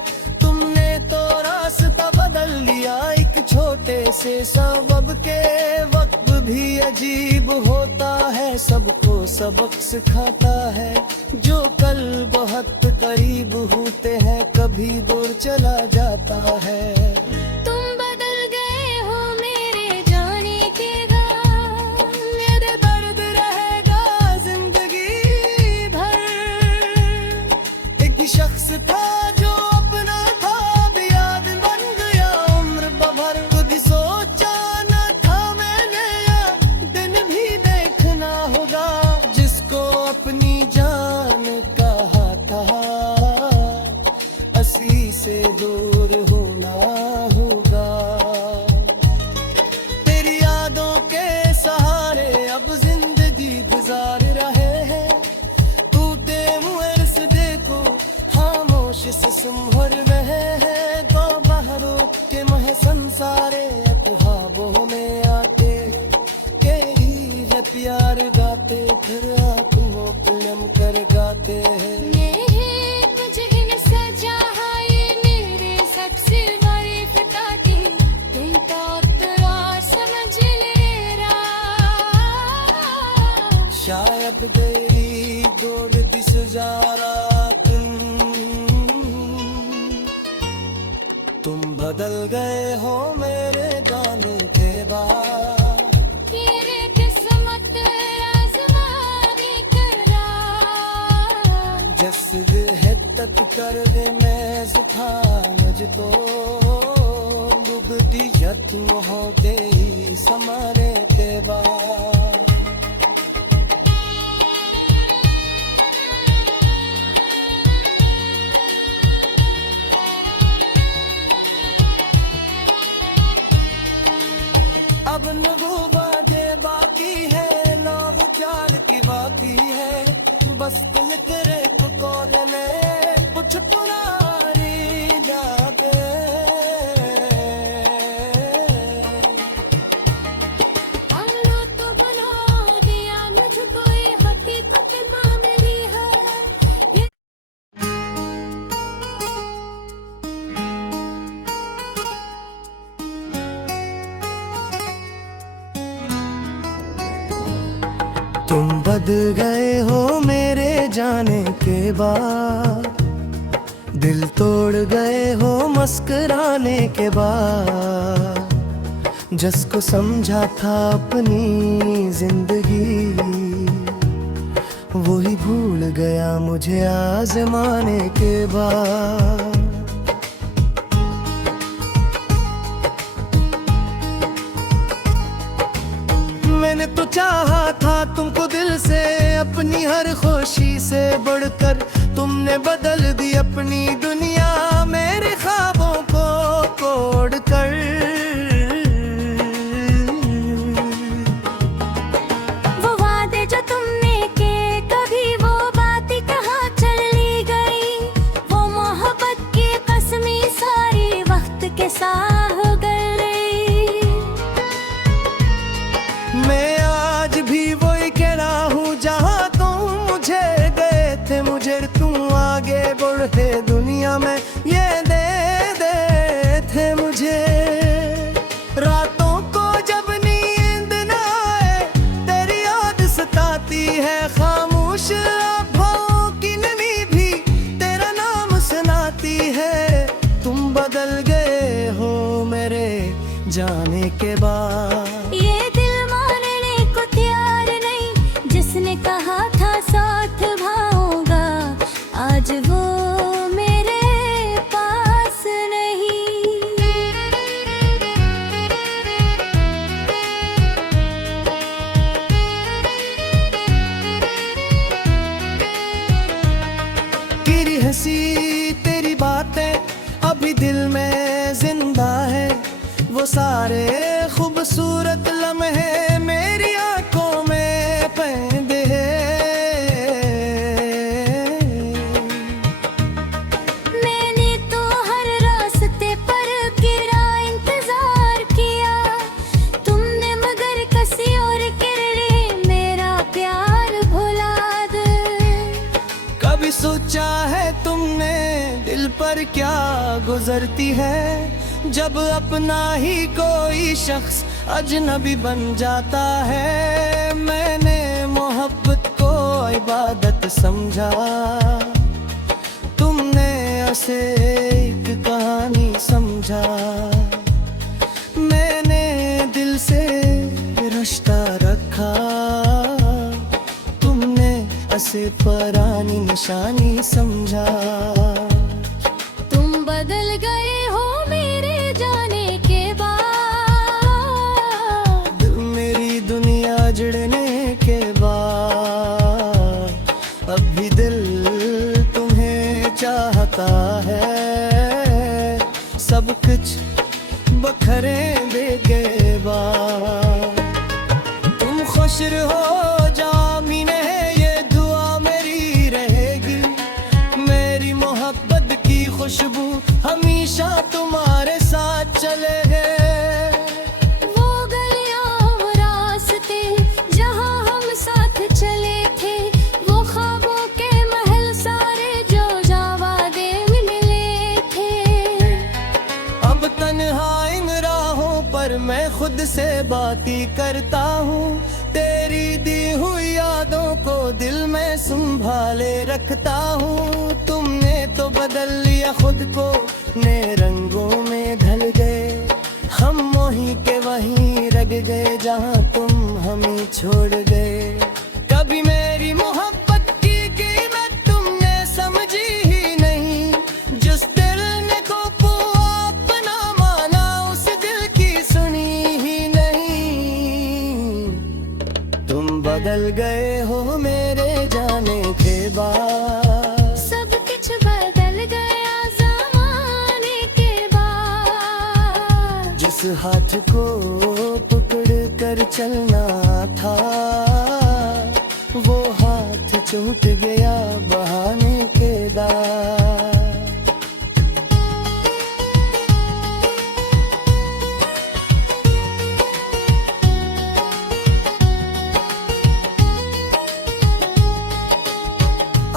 तुमने तो रास्ता बदल लिया एक छोटे से सबब के। वक्त भी अजीब होता है, सबको सबक सिखाता है। जो कल बहुत करीब होते हैं, कभी दूर चला जाता है। तुम बदल गए हो मेरे जाने के बाद, मेरे दर्द रहेगा जिंदगी भर। एक शख्स था जो अपना था, अब याद बन गया उम्र भर। खुद सोचा न था मैंने दिन भी देखना होगा, जिसको अपनी जान कहा था, असली से दूर होना होगा। तेरी यादों के सहारे अब जिंदगी गुजार रहे हैं। तू दे मुझे देखो खामोश से सुन भर रहे हैं दो बहरों के मह संसारे ख्वाबों में आते के ही है प्यार गाते फिर आंखों पिलम कर गाते हैं शायद तेरी गोद दिस जारा तुम बदल गए हो मेरे जाने के बाद जसद है तक कर दे मैं था मुझको डूबती यत्न होते ही समारे के बाद अब नगुबाजे बाकी है नाव चाल की बाकी है बस दिल तेरे पुकार में कुछ पुरारी जागे अल्लाह तो बना दिया मुझको ये हकीकत मामली है तुम बदल गए हो मेरे जाने के बाद दिल तोड़ गए हो मुस्कुराने के बाद जिसको समझा था अपनी जिंदगी वही भूल गया मुझे आजमाने के बाद मैंने तो चाहा था तुमको दिल से अपनी हर खुशी से बढ़कर तुमने बदल दी अपनी दुनिया मेरे ख्वाबों को तोड़ कर वो वादे जो तुमने के कभी वो बातें कहाँ चली गई वो मोहब्बत की कसमें सारी वक्त के साथ हो गई मैं आज भी वही कह रहा हूँ जहाँ तुम मुझे गए थे मुझे तुम आगे बढ़े दुनिया में ये दे थे मुझे रातों को जब नींद न आए तेरी याद सताती है खामोश आँखों की नमी भी तेरा नाम सुनाती है तुम बदल गए हो मेरे जाने के बाद ये दिल मानने को तैयार नहीं जिसने कहा था साथ भाऊंगा आज वो मेरे पास नहीं तेरी हंसी तेरी बातें अभी दिल में जिंदा है वो सारे खूबसूरत लम्हे मेरी आंखों में पैंदे मैंने तो हर रास्ते पर गिरा इंतजार किया तुमने मगर किसी और के लिए मेरा प्यार भुला दे कभी सोचा है तुमने दिल पर क्या गुजरती है जब अपना ही कोई शख्स अजनबी बन जाता है मैंने मोहब्बत को इबादत समझा तुमने उसे एक कहानी समझा मैंने दिल से रिश्ता रखा तुमने उसे पुरानी निशानी समझा तुम बदल गए हो मेरे जाने के बाद मेरी दुनिया जुड़ने के बाद अब भी दिल तुम्हें चाहता है सब कुछ बखरे दे के बाद तुम खुश रहो जामीने ये दुआ मेरी रहेगी मेरी मोहब्बत की खुशबू हमेशा तुम्हारे साथ चले गए। वो गलियां वो रास्ते जहां हम साथ चले थे, वो ख्वाबों के महल सारे जो वादे मिले थे। अब तन्हा इन राहों पर मैं खुद से बाती करता हूँ, तेरी दी हुई यादों को दिल में संभाले रखता हूँ। तुमने तो बदल लिया खुद को, नए रंगों में ढल गए, हम वहीं के वहीं रह गए जहाँ तुम हमें छोड़ गए। कभी मेरी मोहब्बत की कीमत तुमने समझी ही नहीं, जिस दिल ने को अपना माना उस दिल की सुनी ही नहीं। तुम बदल गए हो मेरे जाने के बाद, सब कुछ बदल गया ज़माने के बाद। जिस हाथ को पकड़ कर चलना था, वो हाथ छूट गया बहाने के दार।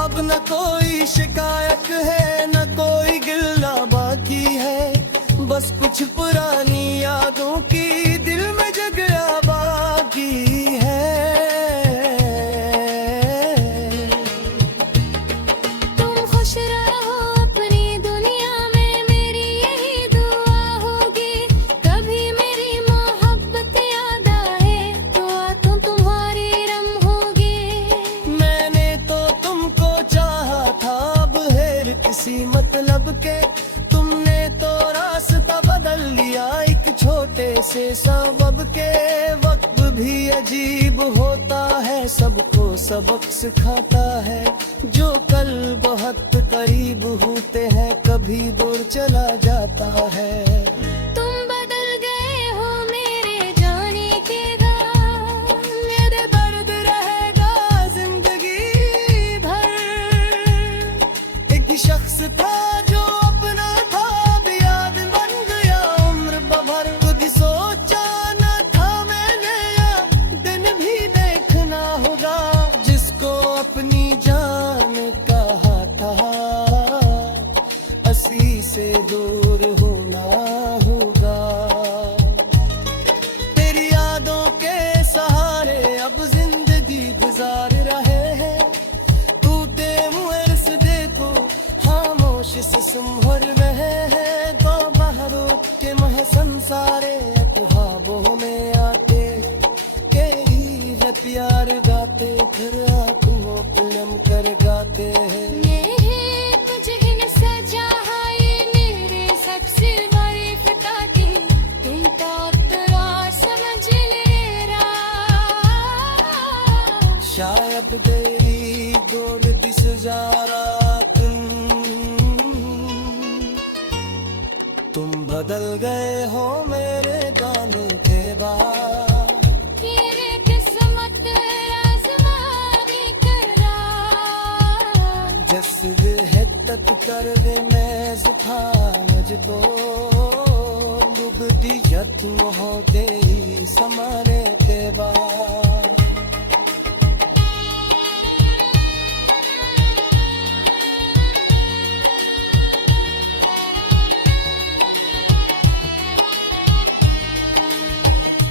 अब न कोई शिकायत है न कोई गिला बाकी है, बस कुछ पुरानी यादों की दिल में जगह बाकी है। तुम खुश रहो अपनी दुनिया में, मेरी यही दुआ होगी। कभी मेरी मोहब्बत याद आए तो आंखों तुम्हारी रम होगी। मैंने तो तुमको चाहा था बगैर किसी मतलब के, तुमने तो रास्ता बदल लिया एक छोटे से सबब के। वक्त भी अजीब होता है, सबको सबक सिखाता है, जो कल बहुत करीब होते हैं कभी दूर चला जाता है। तुम बदल गए हो मेरे जाने के बाद, मेरे दर्द रहेगा जिंदगी भर। एक शख्स था जो अपना था, अब याद बन गया उम्र भर। खुद सोचा न था मैंने अब दिन भी देखना होगा, जिसको अपनी जान कहा था असी से दूर होना होगा। तेरी यादों के सहारे अब जिंदगी गुजार रहे हैं, टूटे हुए रिश्ते को खामोश से संभर रहे हैं। तो बहरों के महसन सारे ख्वाबों में आते, तेरी है प्यार गाते, फिर आंखों पिलम कर गाते हैं। मेरे तुझे इन सजा है मेरे सबसे बड़ी फिता की, तुम तो तेरा समझ ले रहा। शायद तेरी गोद दिस जा रात, तुम बदल गए हो मेरे जाने के बाद। तेरे किस्मत आज़माने करा, जिस है तक कर दे मैं जुखा मुझको, डूबती यत्न हो तेरी समारे के बाद।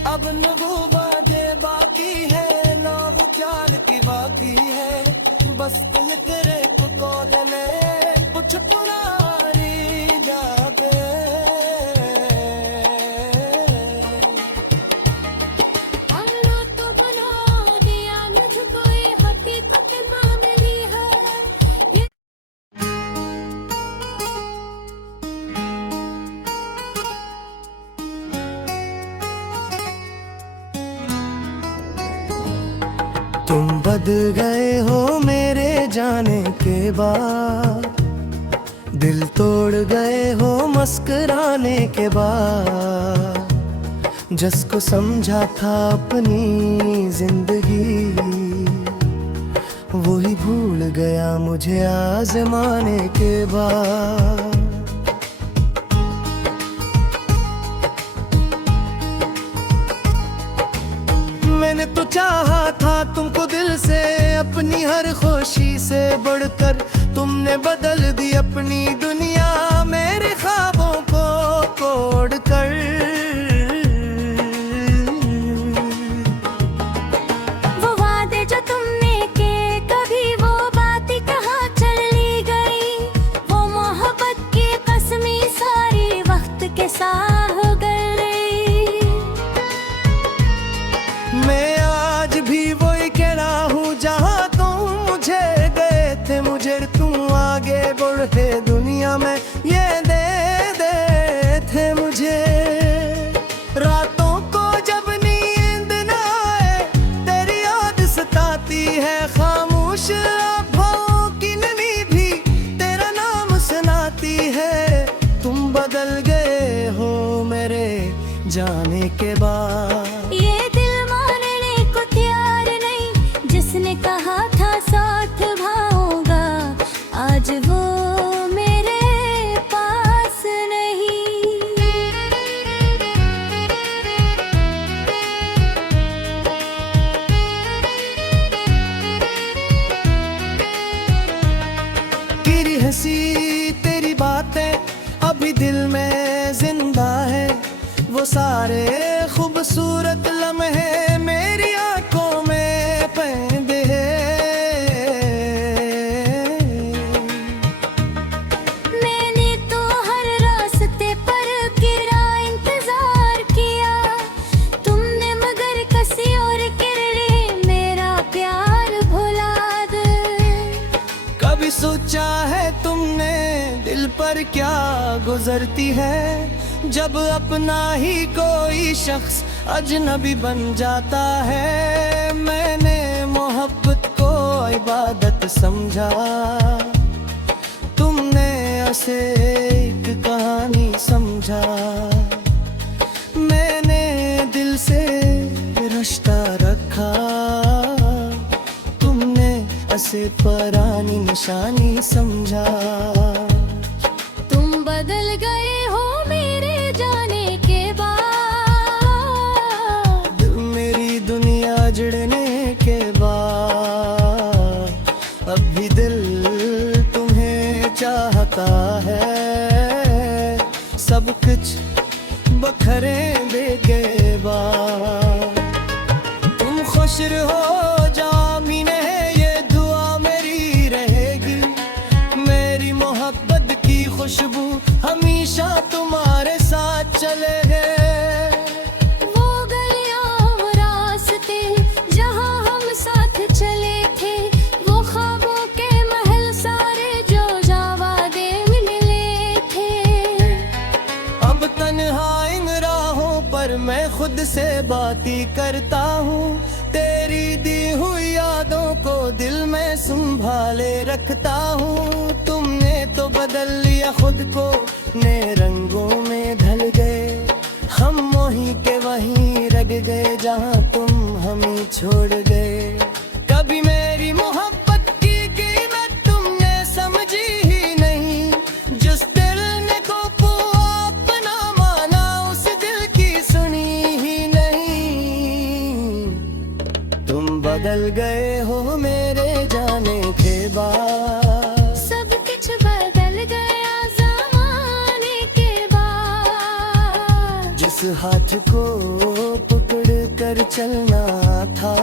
अब नगूबा दे बाकी है, ना वो प्यार की बाकी है, बस दिल तेरे को कोले में कुछ पुरानी यादें। हमने तो बना दिया मुझको ये हकीकत मान ली है। तुम बदल गए हो मेरे जाने के बाद, दिल तोड़ गए हो मुस्कुराने के बाद। जिसको समझा था अपनी जिंदगी, वही भूल गया मुझे आजमाने के बाद। सरखोशी से बढ़कर तुमने बदल दी अपनी दुनिया, मेरे ख्वाबों को तोड़ कर। वो वादे जो तुमने किए कभी वो बातें कहाँ चली गई, वो मोहब्बत की कसमें सारी वक्त के साथ हो गई। मैं आज भी वही कह रहा हूँ जहाँ तुम मुझे गए थे, मुझे तुम आगे बढ़े दुनिया में ये दे थे मुझे। रातों को जब नींद न आए तेरी याद सताती है, खामोश आँखों की नमी भी तेरा नाम सुनाती है। तुम बदल गए हो मेरे जाने के बाद। ये दिल मानने को तैयार नहीं, जिसने कहा था साथ भाऊंगा, आज वो मेरे पास नहीं। तेरी हंसी तेरी बातें अभी दिल में जिंदा है, वो सारे खूबसूरत लम्हे मेरी आंखों में पैंदे हैं। मैंने तो हर रास्ते पर तेरा इंतजार किया, तुमने मगर किसी और के लिए मेरा प्यार भुला दे। कभी सोचा है तुमने दिल पर क्या गुजरती है, जब अपना ही कोई शख्स अजनबी बन जाता है। मैंने मोहब्बत को इबादत समझा, तुमने उसे एक कहानी समझा। मैंने दिल से रिश्ता रखा, तुमने उसे पुरानी निशानी समझा। तुम बदल गए हो मेरे जाने के बाद, मेरी दुनिया जुड़ने के बाद अब भी दिल तुम्हें चाहता है। सब कुछ बखरे दे के बाद तुम खुश रहो जामीन है, ये दुआ मेरी रहेगी। मेरी मोहब्बत की खुशबू हमेशा तुम्हारे साथ चले हैं। वो गलियां वो रास्ते जहां हम साथ चले थे, वो ख्वाबों के महल सारे जो जावादे मिले थे। अब तन्हा इन राहों पर मैं खुद से बातें करता हूँ, तेरी दी हुई यादों को दिल में संभाले रखता हूँ। तुमने तो बदल लिया खुद को, नए रंगों में ढल गए, हम वहीं के वहीं रह गए जहाँ तुम हमें छोड़ गए। कभी मेरी मोहब्बत की कीमत तुमने समझी ही नहीं, जिस दिल ने को अपना माना उस दिल की सुनी ही नहीं। तुम बदल गए हो मेरे जाने के बाद, सब कुछ बदल गया ज़माने के बाद। जिस हाथ को पकड़ कर चलना था,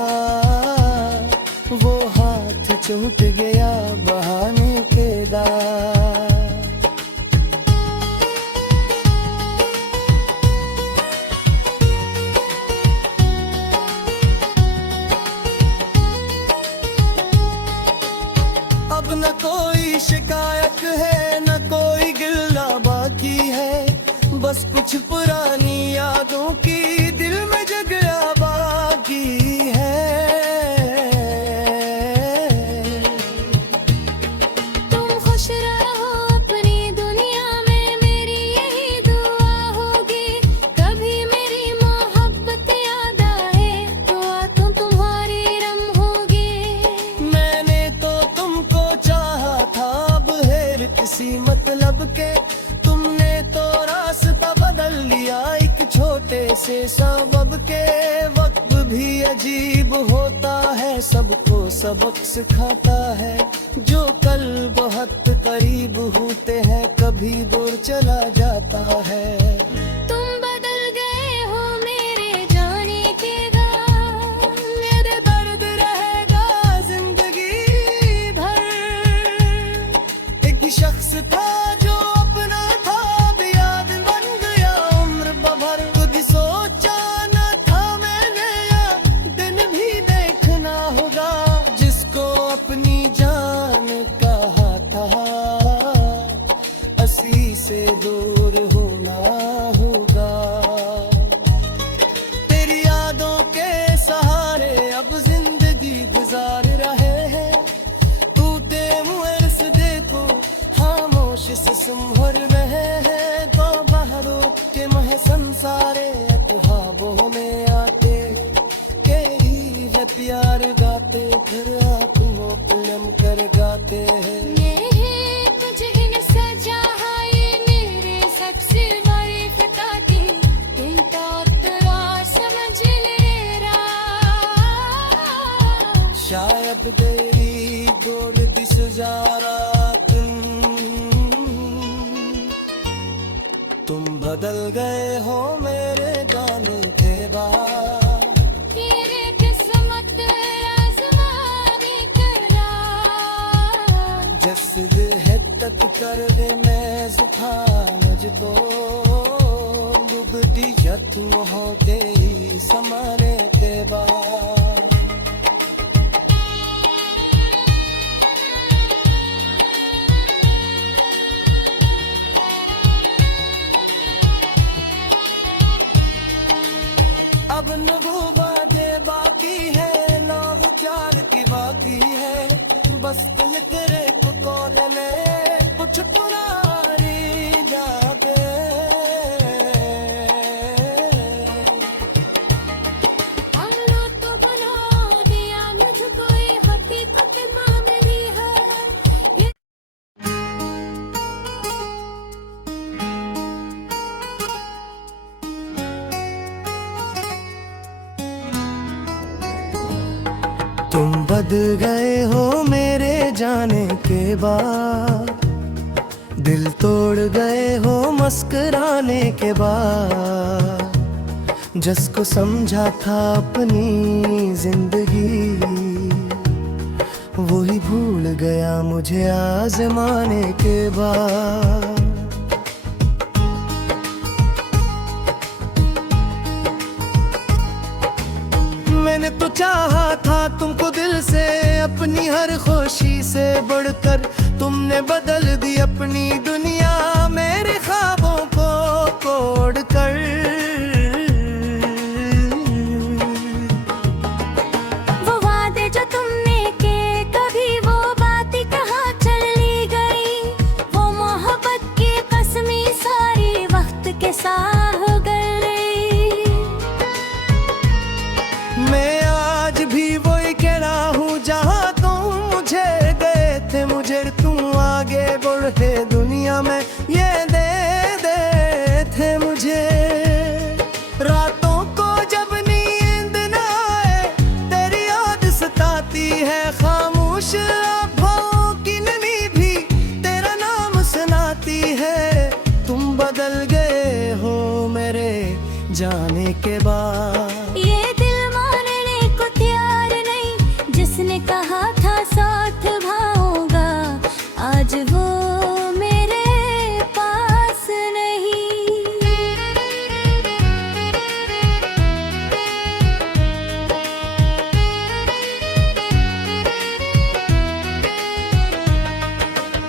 वो हाथ छूट गया बहाने के दार। अब न कोई शिकायत है न कोई गिला बाकी है, बस कुछ पुरानी यादों की दिल में जगह बाकी है। तुम खुश रहो अपनी दुनिया में, मेरी यही दुआ होगी। कभी मेरी मोहब्बत याद आए तो आंखों तुम्हारी रम होगी। मैंने तो तुमको चाहा था, अब है किसी मतलब के, तुमने तो रास्ता बदल लिया एक छोटे से सबब के। वक्त भी अजीब होता है, सबको सबक सिखाता है। जो कल बहुत करीब होते हैं, कभी दूर चला जाता है। तुम बदल गए हो मेरे जाने के बाद, मेरे दर्द रहेगा जिंदगी भर। एक शख्स था जो अपना था, अब याद बन गया उम्र भर। खुद सोचा न था मैंने यह दिन भी देखना होगा, जिसको अपनी जान कहा था, असली से दूर होना होगा। तेरी यादों के सहारे अब जिंदगी गुजार रहे हैं। टूटे हुए रिश्ते को खामोश से संभर रहे हैं। तो बहरों के मह संसारे ख्वाबों में आते, तेरी है प्यार गाते, फिर आंखों को नम कर गाते हैं। तुझे इन सजा है मेरे सबसे बड़ी फताती, तुम तो तेरा समझ ले रहा। शायद तेरी दौलत सजारा तुम बदल गए हो मेरे जाने के बाद। तेरे किस्मत आज़माने करा, जस्द है तक कर दे मैं जुकाम मुझको, डूबती यत्न हो तेरी समाने के बाद। अब न वो बातें बाकी है, ना वो चाल की बाकी है। बस दिल तेरे को कोने में कुछ पुरानी यादें। हमने तो बना दिया मुझको ये हकीकत मामली है। ये तुम बदल गए हो मेरे जाने के बाद, दिल तोड़ गए हो मुस्कुराने के बाद। जिसको समझा था अपनी जिंदगी, वही भूल गया मुझे आजमाने के बाद। मैंने तो चाहा था तुमको दिल से, अपनी हर खुशी से बढ़कर। तुमने बदल दी अपनी दुनिया मेरे ख्वाबों को तोड़ कर। वो वादे जो तुमने किए, कभी वो बातें कहाँ चली गई। वो मोहब्बत की कसमें सारी वक्त के साथ हो गई। मैं आज भी वही कह रहा हूँ, जहाँ तुम मुझे गए थे। मुझे तुम आगे बढ़े दुनिया में ये दे थे मुझे। रातों को जब नींद न आए, तेरी याद सताती है। खामोश आँखों की नमी भी तेरा नाम सुनाती है। तुम बदल गए हो मेरे जाने के बाद। ये दिल मानने को तैयार नहीं, जिसने कहा था साथ भाऊंगा, आज वो मेरे पास नहीं।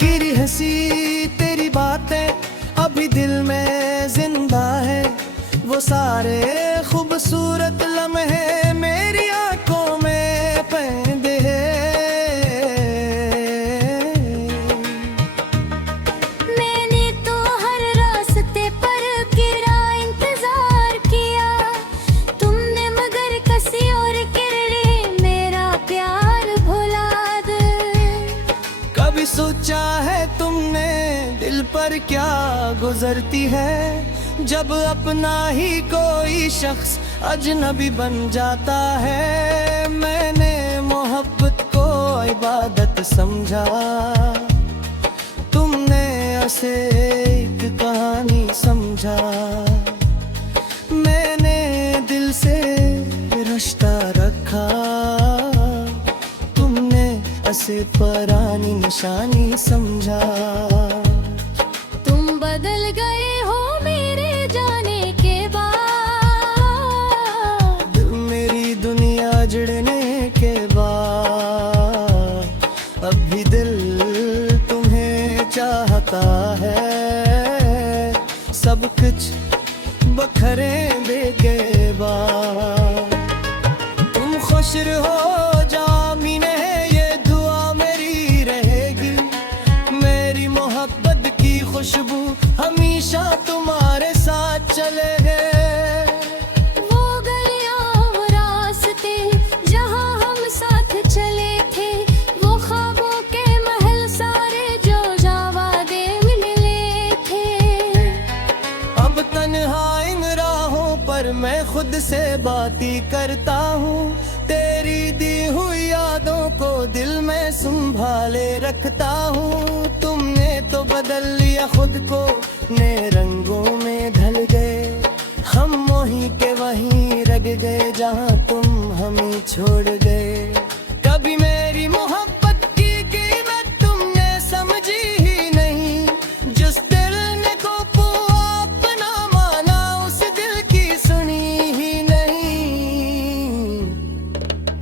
तेरी हंसी तेरी बातें अभी दिल में जिंदा है। वो सारे खूबसूरत लम्हे मेरी आंखों में पैंदे हैं। मैंने तो हर रास्ते पर तेरा इंतजार किया, तुमने मगर किसी और के लिए मेरा प्यार भुला दे। कभी सोचा है तुमने दिल पर क्या गुजरती है, जब अपना ही कोई शख्स अजनबी बन जाता है। मैंने मोहब्बत को इबादत समझा, तुमने उसे एक कहानी समझा। मैंने दिल से रिश्ता रखा, तुमने उसे पुरानी निशानी समझा। तुम बदल गए हो मेरे जाने के बाद, मेरी दुनिया जुड़ने के बाद। अब भी दिल तुम्हें चाहता है, सब कुछ बखरे देके बाद। तुम खुश रहो जामिने, ये दुआ मेरी रहेगी। मेरी मोहब्बत की खुशबू हमेशा तुम्हारे साथ चले। वो गलियां वो रास्ते जहां हम साथ चले थे, वो ख्वाबों के महल सारे जो जावादे मिले थे। अब तन्हा इन राहों पर मैं खुद से बातें करता हूँ। तेरी दी हुई यादों को दिल में संभाले रखता हूँ। तुमने तो बदल लिया खुद को, नए रंगों में ढल गए। हम वहीं के वहीं रह गए जहाँ तुम हमें छोड़ गए। कभी मेरी मोहब्बत की कीमत तुमने समझी ही नहीं। जिस दिल ने को अपना माना, उस दिल की सुनी ही नहीं।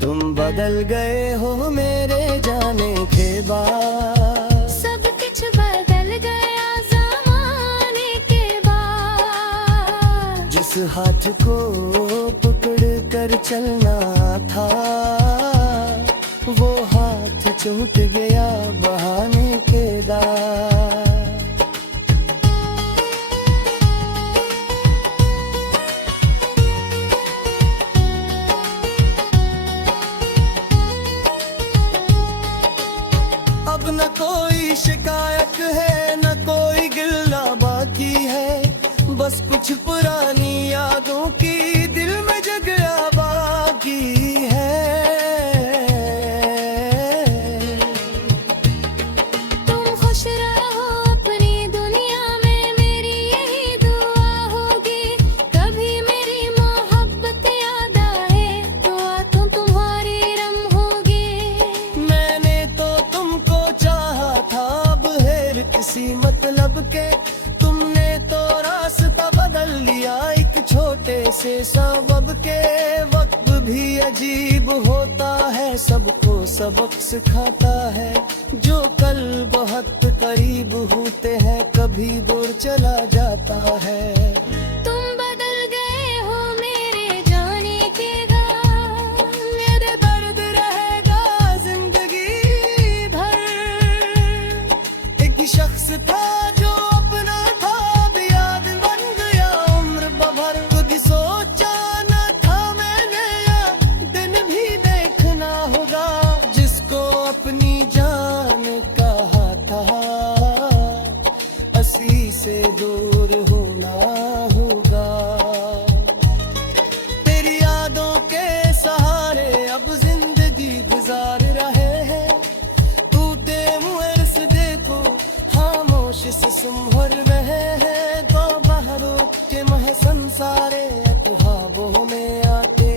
तुम बदल गए हो मेरे जाने के बाद, सब कुछ बदल गया ज़माने के बाद। जिस हाथ को पकड़ कर चलना था, वो हाथ छूट गया बहाने के दार। अब न कोई शिकायत है, न कोई गिला बाकी है। बस कुछ पुरानी यादों की दिल में जगह बाकी है। तुम खुश रहो अपनी दुनिया में, मेरी यही दुआ होगी। कभी मेरी मोहब्बत याद आए तो तुम तुम्हारी रम होगी। मैंने तो तुमको चाहा था बगैर किसी मतलब के। तुमने तो रास्ता बदल लिया एक छोटे से सबब के। वक्त भी अजीब होता है, सबको सबक सिखाता है। जो कल बहुत करीब होते हैं, कभी दूर चला जाता है। तुम बदल गए हो मेरे जाने के बाद, मेरे दर्द रहेगा जिंदगी भर। एक शख्स था जो अपना था, अब याद बन गया उम्र भर। खुद सोचा न था मैंने ये दिन भी देखना होगा। जिसको अपनी जान कहा था, असी से दूर होना होगा। तेरी यादों के सहारे अब जिंदगी गुजार रहे हैं। टूटे हुए से देखो खामोश से संभर रहे हैं। तो बहरों के मह संसारे ख्वाबों में आते,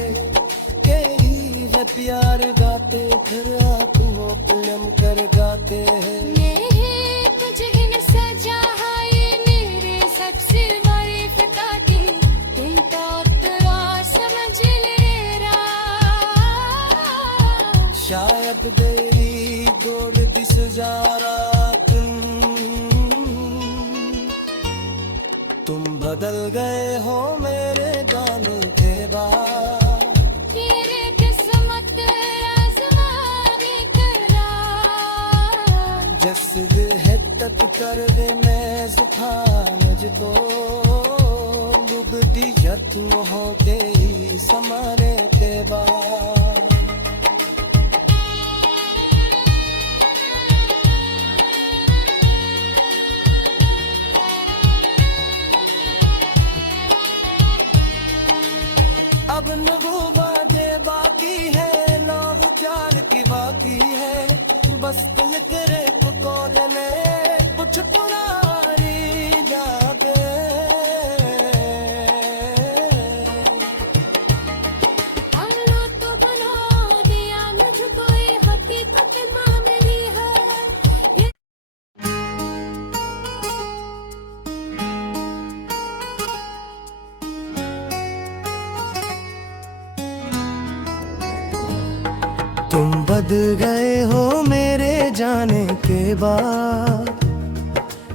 कई है प्यार गाते, फिर आंखों पलम कर गाते हैं। मेरे तुझे सजा है ये मेरे सबसे बड़ी फिदा की। तुम तो तेरा समझ ले रहा, शायद तेरी गोरती सजारा तुम बदल गए हो मेरे जाने के बाद। तेरे किस्मत आज़माने करा, जसद है तक कर दे मैं जुखा मुझको। डूबती यत्न होते ही समारे के बाद। तुम बदल गए हो मेरे जाने के बाद,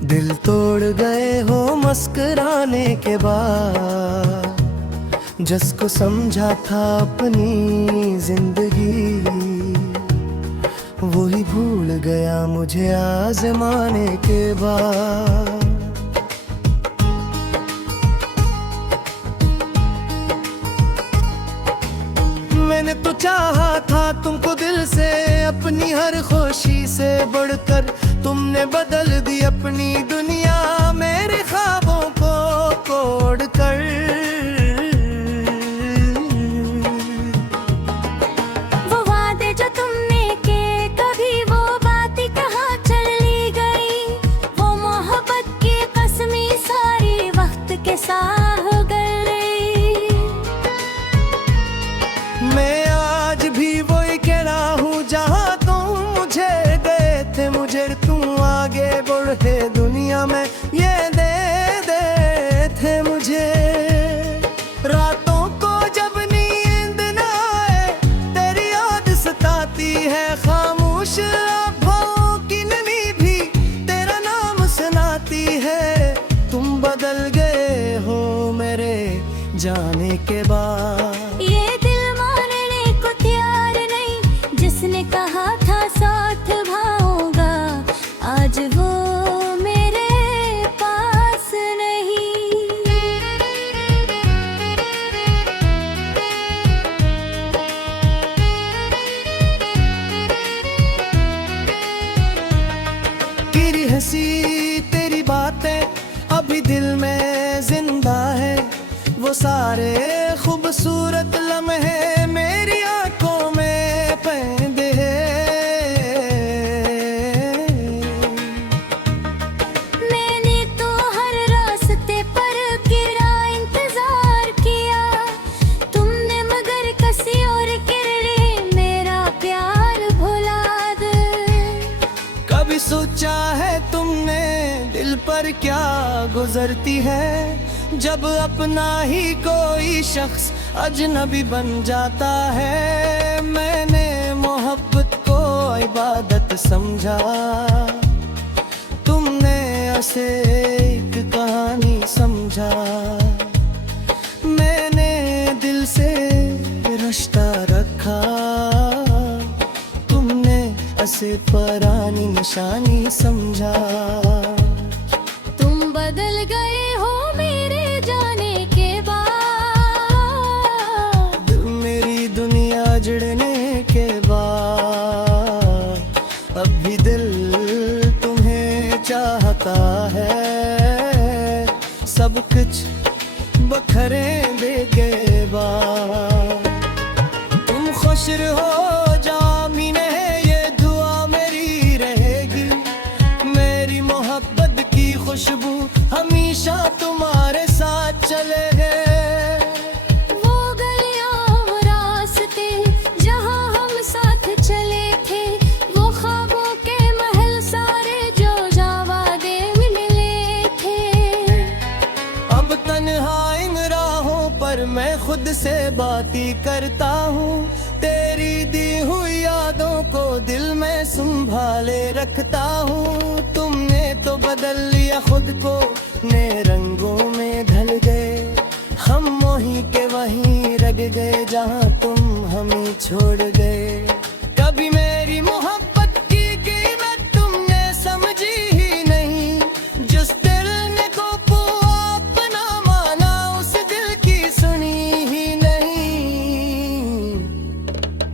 दिल तोड़ गए हो मुस्कुराने के बाद। जिसको समझा था अपनी जिंदगी, वही भूल गया मुझे आजमाने के बाद। मैंने तो चाहा था तुमको दिल से, अपनी हर खुशी से बढ़कर। तुमने बदल दी अपनी दुनिया मेरे ख्वाबों को तोड़ कर। वो वादे जो तुमने किए कभी वो बातें कहाँ चली गई। वो मोहब्बत की कसमें सारी वक्त के साथ हो गई। मैं आज भी वही कह रहा हूँ जहाँ तुम मुझे गए थे। मुझे तुम आगे बढ़े दुनिया में ये दे थे मुझे। रातों को जब नींद न आए तेरी याद सताती है। खामोश आँखों की नमी भी तेरा नाम सुनाती है। तुम बदल गए हो मेरे जाने के बाद। ये दिल मानने को तैयार नहीं, जिसने कहा था साथ भाऊंगा आज वो मेरे पास नहीं। तेरी हंसी तेरी बातें अभी दिल में जिंदा है। वो सारे खूबसूरत लम्हे मेरी आंखों में पैंदे हैं। मैंने तो हर रास्ते पर गिरा इंतजार किया। तुमने मगर किसी और के लिए मेरा प्यार भुला दे। कभी सोचा है तुमने दिल पर क्या गुजरती है। जब अपना ही कोई शख्स अजनबी बन जाता है। मैंने मोहब्बत को इबादत समझा, तुमने उसे एक कहानी समझा। मैंने दिल से रिश्ता रखा, तुमने उसे पुरानी निशानी समझा। तुम बदल गए हो मेरे जाने के बाद। मेरी दुनिया जुड़ने के बाद अब भी दिल तुम्हें चाहता है। सब कुछ बखरे दे के बाद तुम खुश रहो जामिने, ये दुआ मेरी रहेगी। मेरी मोहब्बत की खुशबू हमेशा तुम्हारे साथ चले गए। वो गलियां वो रास्ते जहां हम साथ चले थे। वो ख्वाबों के महल सारे जो वादे मिले थे। अब तन्हा इन राहों पर मैं खुद से बाती करता हूँ। तेरी दी हुई यादों को दिल में संभाले रखता हूँ। तुमने तो बदल लिया खुद को, नए रंगों में ढल गए। हम वहीं के वहीं रह गए जहाँ तुम हमें छोड़ गए। कभी मेरी मोहब्बत की कीमत तुमने समझी ही नहीं। जिस दिल ने को अपना माना उस दिल की सुनी ही नहीं।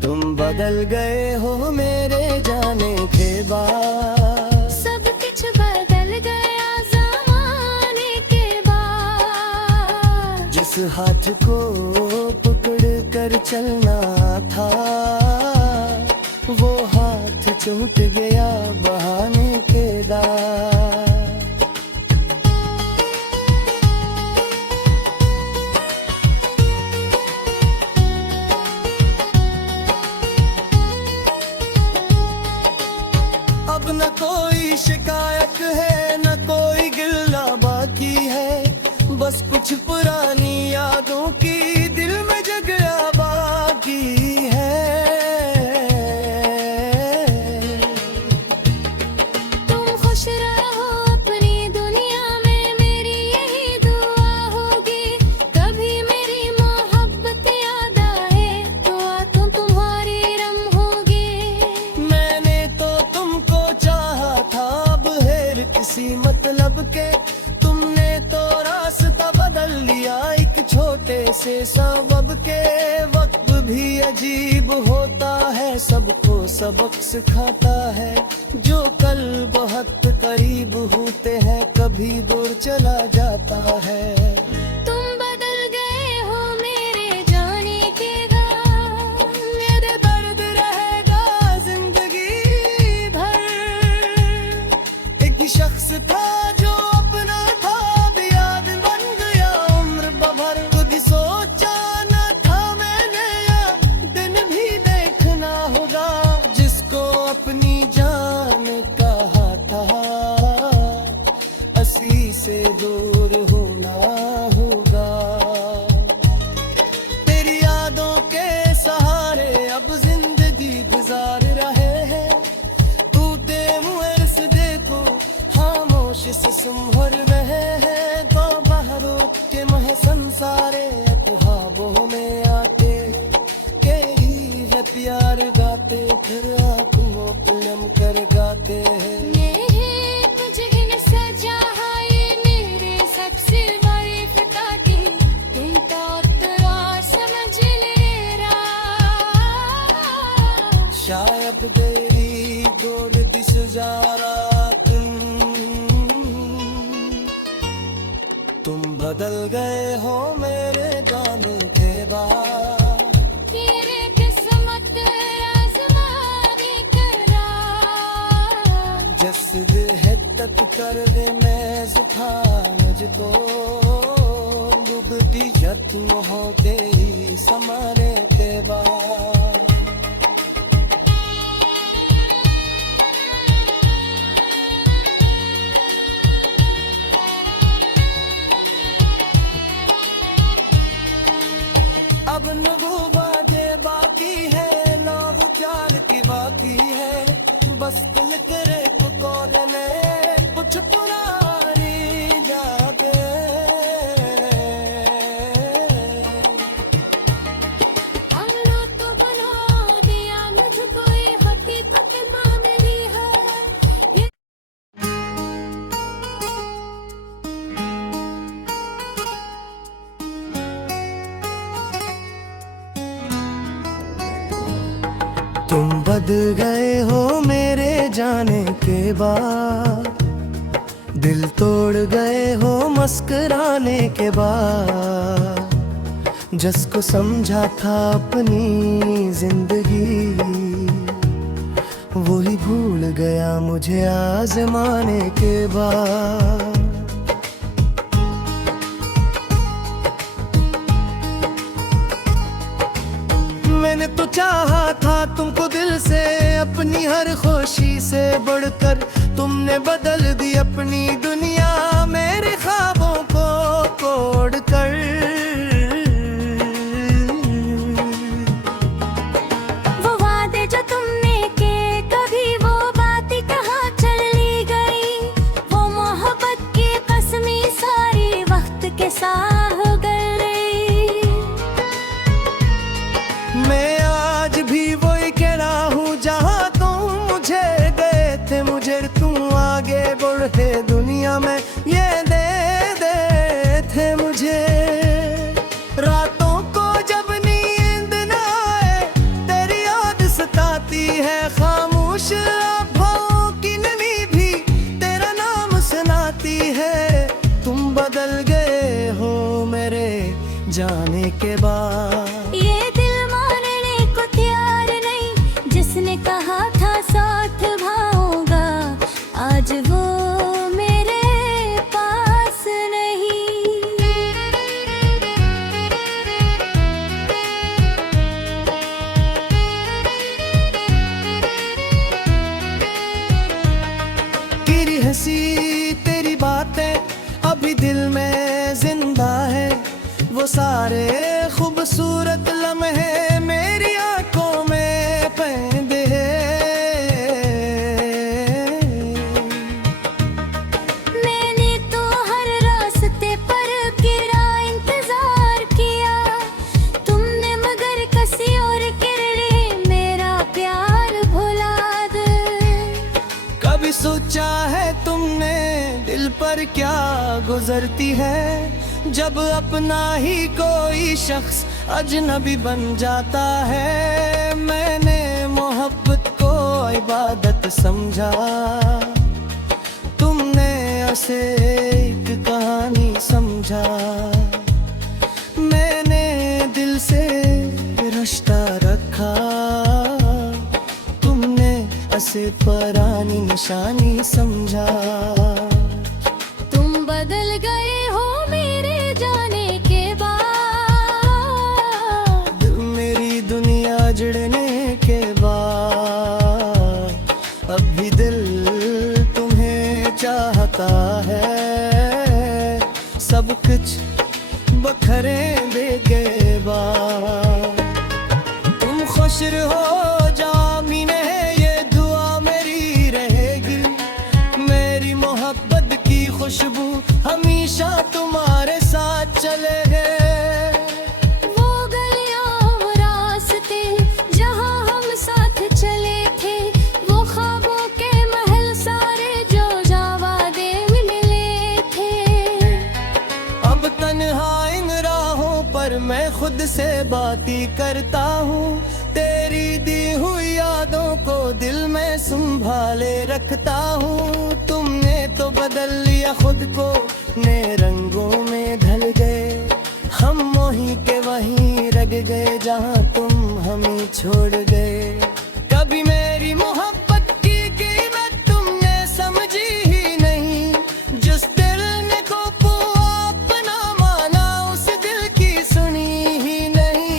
तुम बदल गए हो मेरे जाने के बाद। सब कुछ बदल गया ज़माने के बाद। जिस हाथ को पकड़ कर चलना था वो हाथ छूट गया बहाने के दाग। अब न कोई शिकायत है न कोई गिला बाकी है। बस कुछ पुरानी यादों की दिल में जगह बाकी है। छोटे से सबब के वक्त भी अजीब होता है, सबको सबक सिखाता है। जो कल बहुत करीब होते हैं कभी दूर चला जाता है। तुम बदल गए हो मेरे जाने के बाद, मेरे दर्द रहेगा जिंदगी भर। एक शख्स था जो अपना था, अब याद बन गया उम्र भर। खुद सोचा न था मैंने अब दिन भी देखना होगा, जिसको अपनी जान कहा था असली से दूर होना होगा। तेरी यादों के सहारे अब जिंदगी गुजार रहे हैं। तू दे मुझे से देखो खामोश से संभर रहे हैं। तो बहरों के मह संसारे ख्वाबों में आते के ही है प्यार गाते, फिर आंखों पलम कर गाते हैं। मेरे तुझे इन सजा है मेरे सबसे बड़ी फटाके, दिन तो तेरा समझ ले रहा। शायद तेरी गोद दिस जारा तुम बदल गए हो मेरे जाने के बाद। तेरे किस्मत आज़माने करा, जस्द है तक कर दे मैं सुखा मुझको, डूबती यत्न होते ही समारे के बाद। अब नगो बाजे बाकी है, नागो प्यार की बाकी है। बस दिल तेरे को कोरने कुछ पुरानी यादें। अल्लाह तो बना दिया मुझको, ये हकीकत मान ली है। तुम बदल गए हो मेरे जाने के बाद, दिल तोड़ गए हो मुस्कुराने के बाद। जिसको समझा था अपनी जिंदगी, वही भूल गया मुझे आजमाने के बाद। मैंने तो चाहा था तुमको दिल से, अपनी हर खुशी से बढ़कर। तुमने बदल दी अपनी दुनिया मेरे ख्वाबों को तोड़ कर। वो वादे जो तुमने के कभी वो बातें कहाँ चली गई, वो मोहब्बत की कसमें सारी वक्त के साथ हो गई। मैं आज भी वही कह रहा हूँ जहाँ तुम मुझे गए थे। मुझे तुम आगे बढ़े दुनिया में ये दे थे मुझे। रातों को जब नींद न आए तेरी याद सताती है, खामोश आँखों की नमी भी तेरा नाम सुनाती है। तुम बदल गए हो मेरे जाने के बाद। ये दिल मानने को तैयार नहीं, जिसने कहा था साथ भाऊंगा, आज वो मेरे पास नहीं। तेरी हंसी तेरी बातें अभी दिल में जिंदा है। वो सारे खूबसूरत लम्हे मेरी आंखों में पैंदे हैं। मैंने तो हर रास्ते पर गिरा इंतजार किया, तुमने मगर किसी और के लिए मेरा प्यार भुला दे। कभी सोचा है तुमने दिल पर क्या गुजरती है, जब अपना ही कोई शख्स अजनबी बन जाता है, मैंने मोहब्बत को इबादत समझा। तुमने उसे एक कहानी समझा, मैंने दिल से रिश्ता रखा। तुमने उसे पुरानी निशानी समझा। तुम बदल गए हो मेरे जाने के बाद, मेरी दुनिया जुड़ने के बाद। अब भी दिल तुम्हें चाहता है, सब कुछ बखरे दे के बाद। तुम खुश रहो जामीन है, ये दुआ मेरी रहेगी। मेरी मोहब्बत की खुशबू हमेशा तुम्हारे साथ चलेगी। वो गलियां वो रास्ते जहां हम साथ चले थे, वो ख्वाबों के महल सारे जो जावादे मिले थे। अब तन्हा इन राहों पर मैं खुद से बातें करता हूँ। तेरी दी हुई यादों को दिल में संभाले रखता हूँ। तुमने तो बदल लिया खुद को, नए रंगों में ढल गए। हम वहीं के वहीं रह गए जहाँ तुम हमें छोड़ गए। कभी मेरी मोहब्बत की कीमत तुमने समझी ही नहीं। जिस दिल ने को अपना माना, उस दिल की सुनी ही नहीं।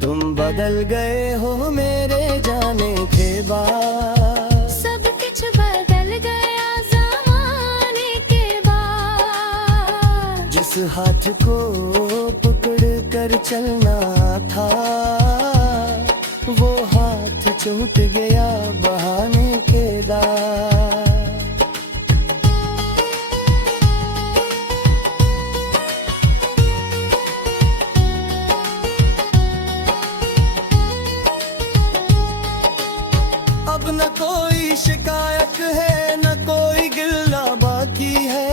तुम बदल गए हो मेरे जाने के बाद, सब कुछ बदल गया ज़माने के बाद। जिस हाथ को पकड़ कर चलना था, वो हाथ छूट गया बहाने के दार। अब न कोई शिकायत है, न कोई गिला बाकी है।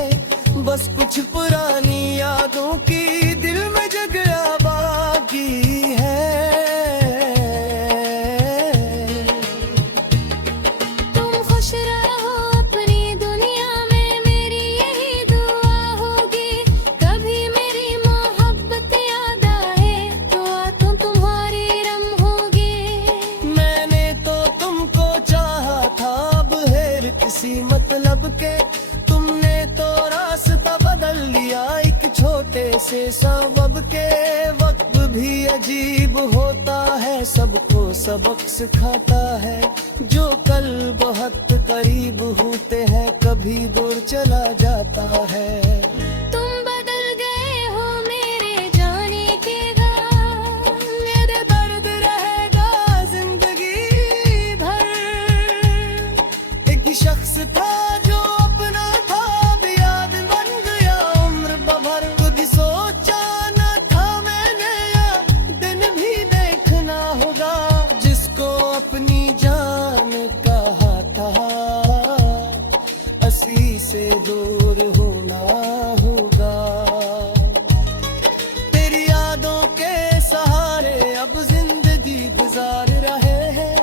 बस कुछ पुरानी यादों की दिल में जगह बाकी है। तुम खुश रहो अपनी दुनिया में, मेरी यही दुआ होगी। कभी मेरी मोहब्बत याद आए तो आंखों तुम्हारी रम होगी। मैंने तो तुमको चाहा था बगैर किसी मतलब के। तुमने तो रास्ता बदल लिया एक छोटे से सबब के। वक्त भी अजीब होता है, सबको सबक सिखाता है। जो कल बहुत करीब होते हैं, कभी दूर चला जाता है। तुम बदल गए हो मेरे जाने के बाद, मेरे दर्द रहेगा जिंदगी भर। एक शख्स था जो अपना था, अब याद बन गया उम्र भर। खुद सोचा न था मैंने अब दिन भी देखना होगा। जिसको अपनी जान कहा था, असली से दूर होना होगा। तेरी यादों के सहारे अब जिंदगी गुजार रहे हैं।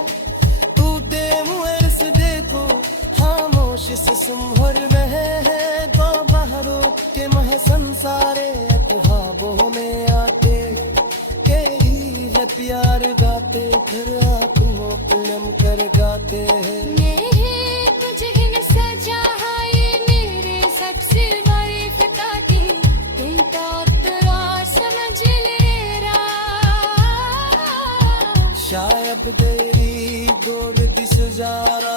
टूटे हुए रिश्ते को खामोश से संभर रहे हैं। तो बहरों के महसन सारे ख्वाबों में आते, यही है प्यार गाते, फिर आंखों को नम कर गाते हैं। मेरे तुझे इन सजा है मेरे सबसे बड़ी फिदा की। इनका तेरा समझ ले रहा, शायद तेरी गोरती सजारा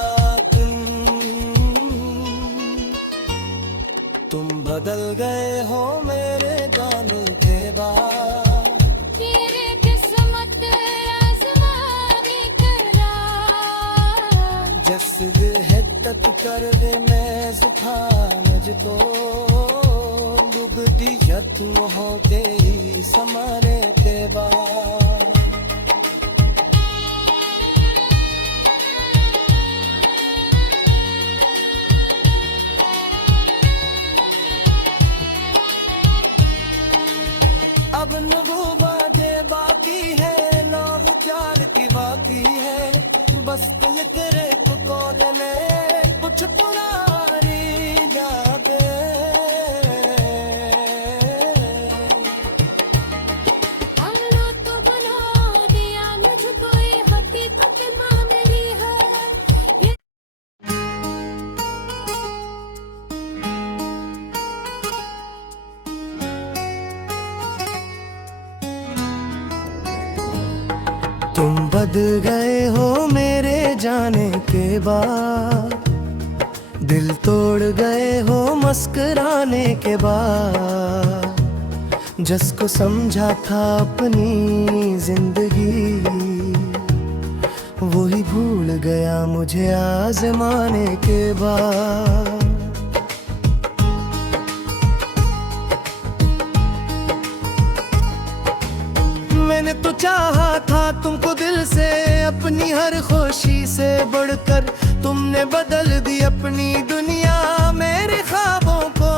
तुम बदल गए हो मेरे जाने के बाद। तेरे किस्मत आज़माने करा, जसद हिद्दत कर दे मैं जुकाम मुझको। डूबती यत्न होते ही समारे के बाद। तुम बदल गए हो मेरे जाने के बाद, दिल तोड़ गए हो मुस्कुराने के बाद। जिसको समझा था अपनी जिंदगी, वो ही भूल गया मुझे आजमाने के बाद। मैंने तो चाहा था तुमको दिल से, अपनी हर खुशी से बढ़कर। तुमने बदल दी अपनी दुनिया मेरे ख्वाबों को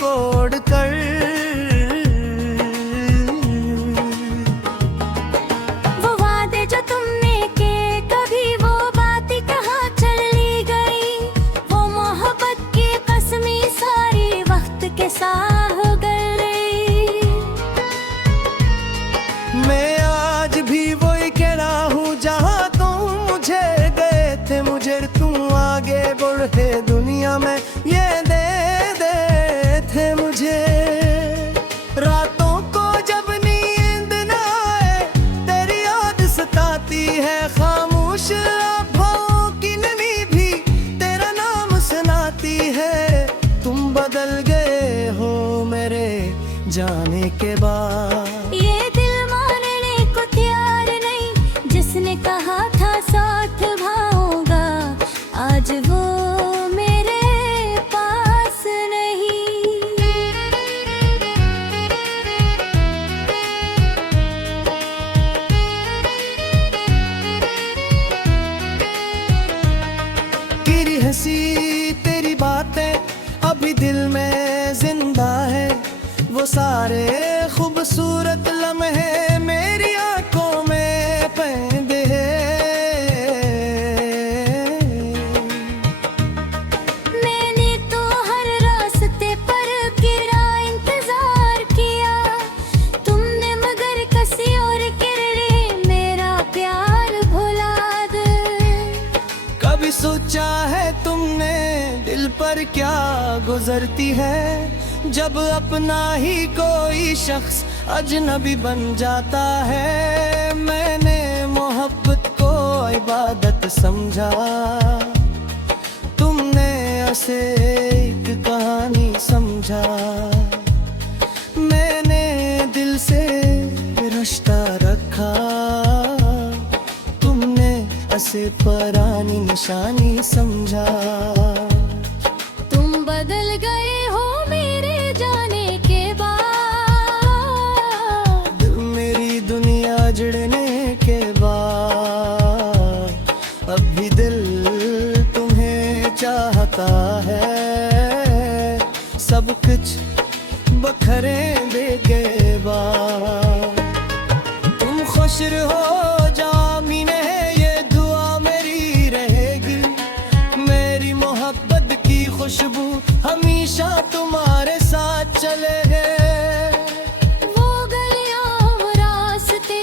तोड़ कर। वो वादे जो तुमने किए कभी वो बातें कहाँ चली गई। वो मोहब्बत की कसमें सारी वक्त के साथ हो गई। मैं आज भी वही कह रहा हूँ जहाँ तुम मुझे गए थे। मुझे तुम आगे बढ़े दुनिया में ये दे थे मुझे। रातों को जब नींद न आए तेरी याद सताती है। खामोश आँखों की नमी भी तेरा नाम सुनाती है। तुम बदल गए हो मेरे जाने के बाद। ये दिल मानने को तैयार नहीं, जिसने कहा था साथ भाऊंगा आज वो मेरे पास नहीं। तेरी हंसी तेरी बातें अभी दिल में जिंदा है। वो सारे खूबसूरत लम्हे मेरी आंखों में पैंदे हैं। मैंने तो हर रास्ते पर गिरा इंतजार किया। तुमने मगर किसी और के लिए मेरा प्यार भुला दे। कभी सोचा है तुमने दिल पर क्या गुजरती है। जब अपना ही कोई शख्स अजनबी बन जाता है। मैंने मोहब्बत को इबादत समझा। तुमने उसे एक कहानी समझा। मैंने दिल से रिश्ता रखा। तुमने उसे पुरानी निशानी समझा। तुम बदल गए हो मेरे जाने के बाद। मेरी दुनिया जुड़ने के बाद अब भी दिल तुम्हें चाहता है। सब कुछ बखरे दे के बाद तुम खुश रहो जामीन है ये दुआ मेरी रहेगी। मेरी मोहब्बत की खुशबू हमेशा तुम्हारे साथ चले गए। वो गलियां वो रास्ते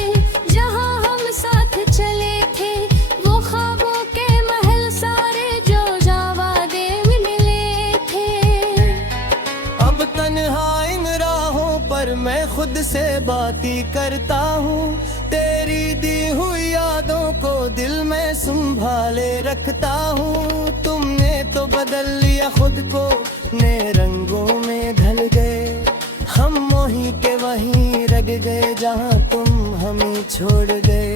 जहां हम साथ चले थे। वो ख्वाबों के महल सारे जो जावादे मिले थे। अब तन्हा इन राहों पर मैं खुद से बातें करता हूँ। तेरी दी हुई यादों को दिल में संभाले रखता हूँ। तुमने तो बदल लिया खुद को नए रंगों में ढल गए। हम वहीं के वहीं रह गए जहाँ तुम हमें छोड़ गए।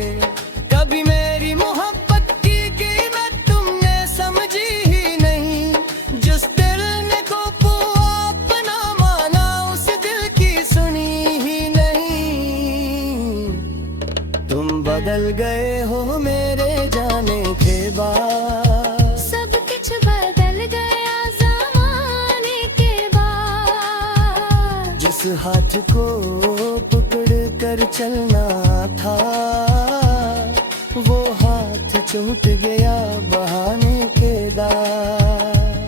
कभी मेरी मोहब्बत की कीमत तुमने समझी ही नहीं। जिस दिल ने को अपना माना उस दिल की सुनी ही नहीं। तुम बदल गए हो मेरे जाने के बाद। सब कुछ बदल गया ज़माने के बाद। जिस हाथ को पकड़ कर चलना था वो हाथ छूट गया बहाने के दाग।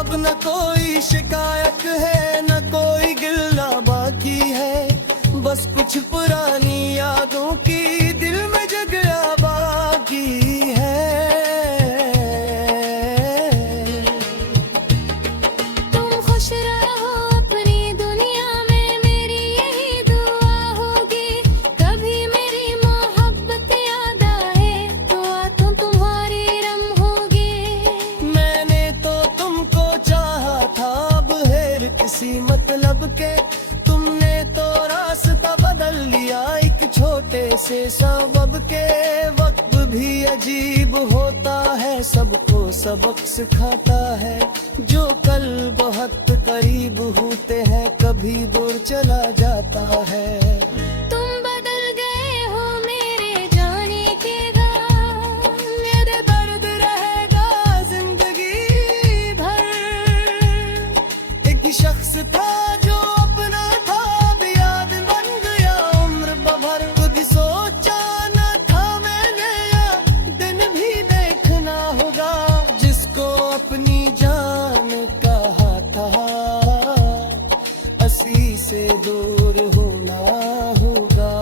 अब न कोई शिकायत है न कोई गिला बाकी है। बस कुछ पुरानी यादों की दिल में जगह बाकी है। जैसे सबब के वक्त भी अजीब होता है, सबको सबक सिखाता है। जो कल बहुत करीब होते हैं कभी दूर चला जाता है। तुम बदल गए हो मेरे जाने के बाद, मेरे दर्द रहेगा जिंदगी भर। एक शख्स था जो अपना था, अब याद बन गया उम्र भर। खुद सोचा न था मैंने या दिन भी देखना होगा, जिसको अपनी जान कहा था असी से दूर होना होगा।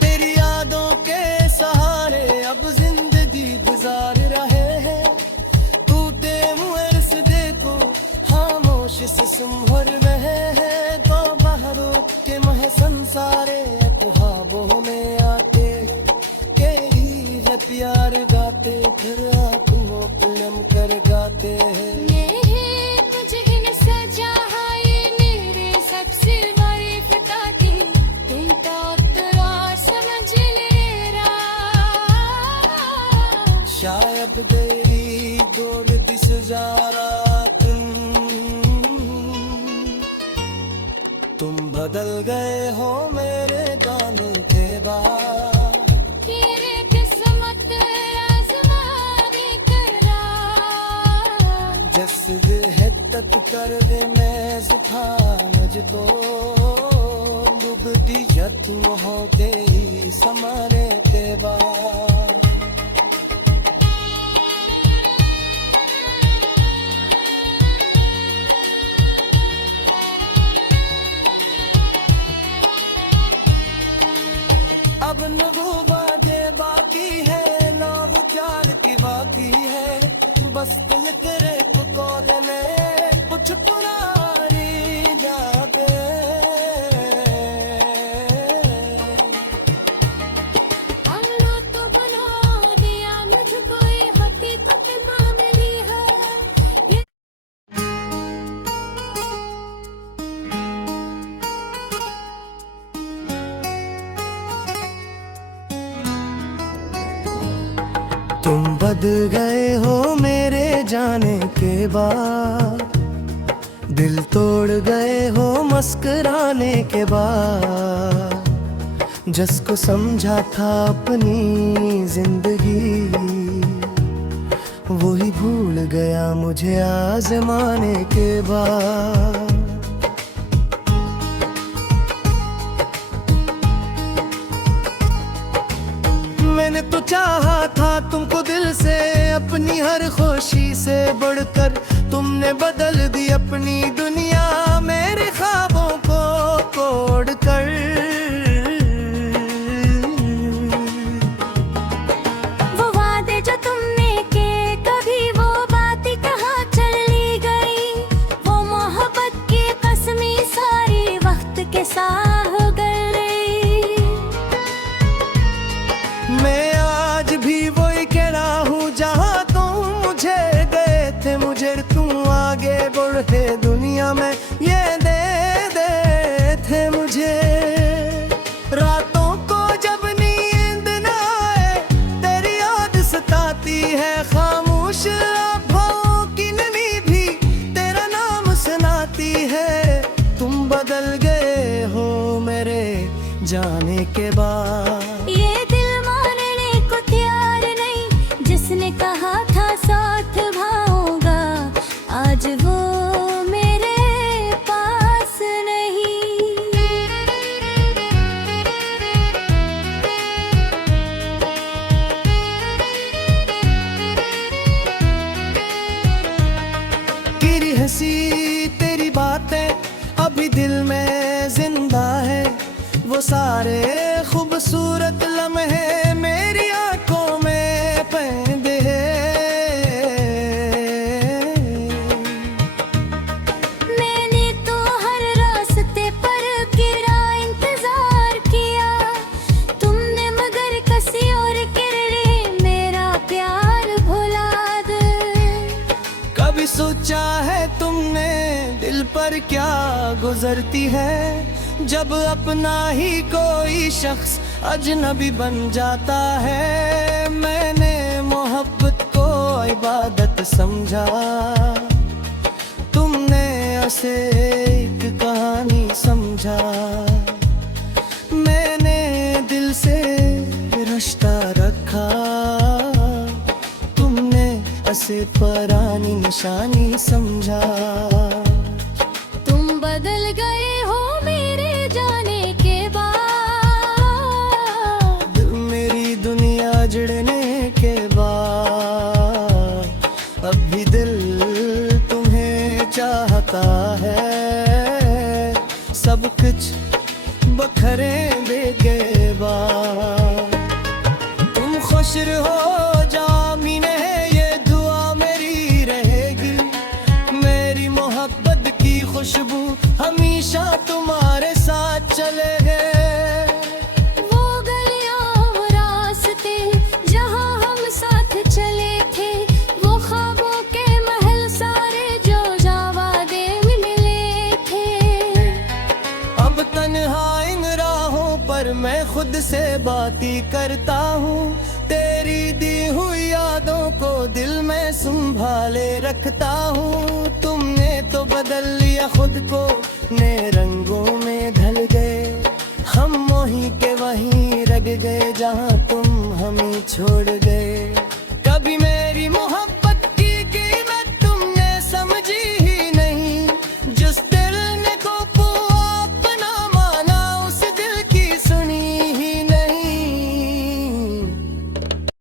तेरी यादों के सहारे अब जिंदगी गुजार रहे हैं। तू दे मुझे से देखो खामोश से संभर रहे हैं। तो बहरों के मह संसारे ख्वाबों में आते के ही है प्यार गाते, फिर आंखों पुलम कर गाते हैं। तुझे इन सजा है मेरे सबसे बड़ी फिताती, तुम तो तेरा समझ ले रहा। शायद तेरी दौलत से ज़्यादा तुम बदल गए हो मेरे जाने के बाद। तेरे किस्मत आज़माने करा, जसद हिद्दत कर दे मैं था मुझको, डूबती जत्म होते ही समारे ते बाद। अब न वो बातें बाकी है, ना वो प्यार की बाकी है। बस दिल तेरे को कॉल में कुछ पुरानी यादें। हमने तो बना दिया मुझको ये हकीकत मान ली है। तुम बदल गए हो मेरे जाने के बाद, दिल तोड़ गए हो मुस्कुराने के बाद। जिसको समझा था अपनी जिंदगी, वही भूल गया मुझे आजमाने के बाद। मैंने तो चाहा था तुमको दिल से, अपनी हर खुशी से बढ़कर। तुमने बदल दी अपनी दुनिया मेरे ख्वाबों को तोड़ कर। वो वादे जो तुमने के कभी वो बातें कहाँ चली गई, वो मोहब्बत की कसमें सारी वक्त के साथ हो गई। मैं आज भी वही कह रहा हूँ जहाँ तुम मुझे गए थे। मुझे तुम आगे बढ़े दुनिया में ये दे थे मुझे। रातों को जब नींद न आए तेरी याद सताती है, खामोश आँखों की नमी भी तेरा नाम सुनाती है। तुम बदल गए हो मेरे जाने के बाद। ये दिल मानने को तैयार नहीं, जिसने कहा था साथ भाऊंगा, आज वो मेरे पास नहीं। तेरी हंसी तेरी बातें अभी दिल में जिंदा है। वो सारे खूबसूरत लम्हे मेरी आंखों में पैंदे हैं। मैंने तो हर रास्ते पर गिरा इंतजार किया, तुमने मगर किसी और के लिए मेरा प्यार भुला दे। कभी सोचा है तुमने दिल पर क्या गुजरती है जब अपना ही कोई शख्स अजनबी बन जाता है, मैंने मोहब्बत को इबादत समझा। तुमने उसे एक कहानी समझा, मैंने दिल से रिश्ता रखा। तुमने उसे पुरानी निशानी समझा। तुम बदल गए हो मेरे जाने के बाद, मेरी दुनिया जुड़ने के बाद। अब भी दिल तुम्हें चाहता है, सब कुछ बखरे के बाद। तुम खुश रहो जामिने, ये दुआ मेरी रहेगी। मेरी मोहब्बत की खुशबू हमेशा तुम्हारे साथ चलेगी। वो गलियां वो रास्ते जहां हम साथ चले थे, वो ख्वाबों के महल सारे जो जावादे मिले थे। अब तन्हा इन राहों पर मैं खुद से बाती करता हूँ। तेरी दी हुई यादों को दिल में संभाले रखता हूँ। तुमने तो बदल लिया खुद को, नए रंगों में ढल गए। हम वहीं के वहीं रह गए जहाँ तुम हमें छोड़ गए।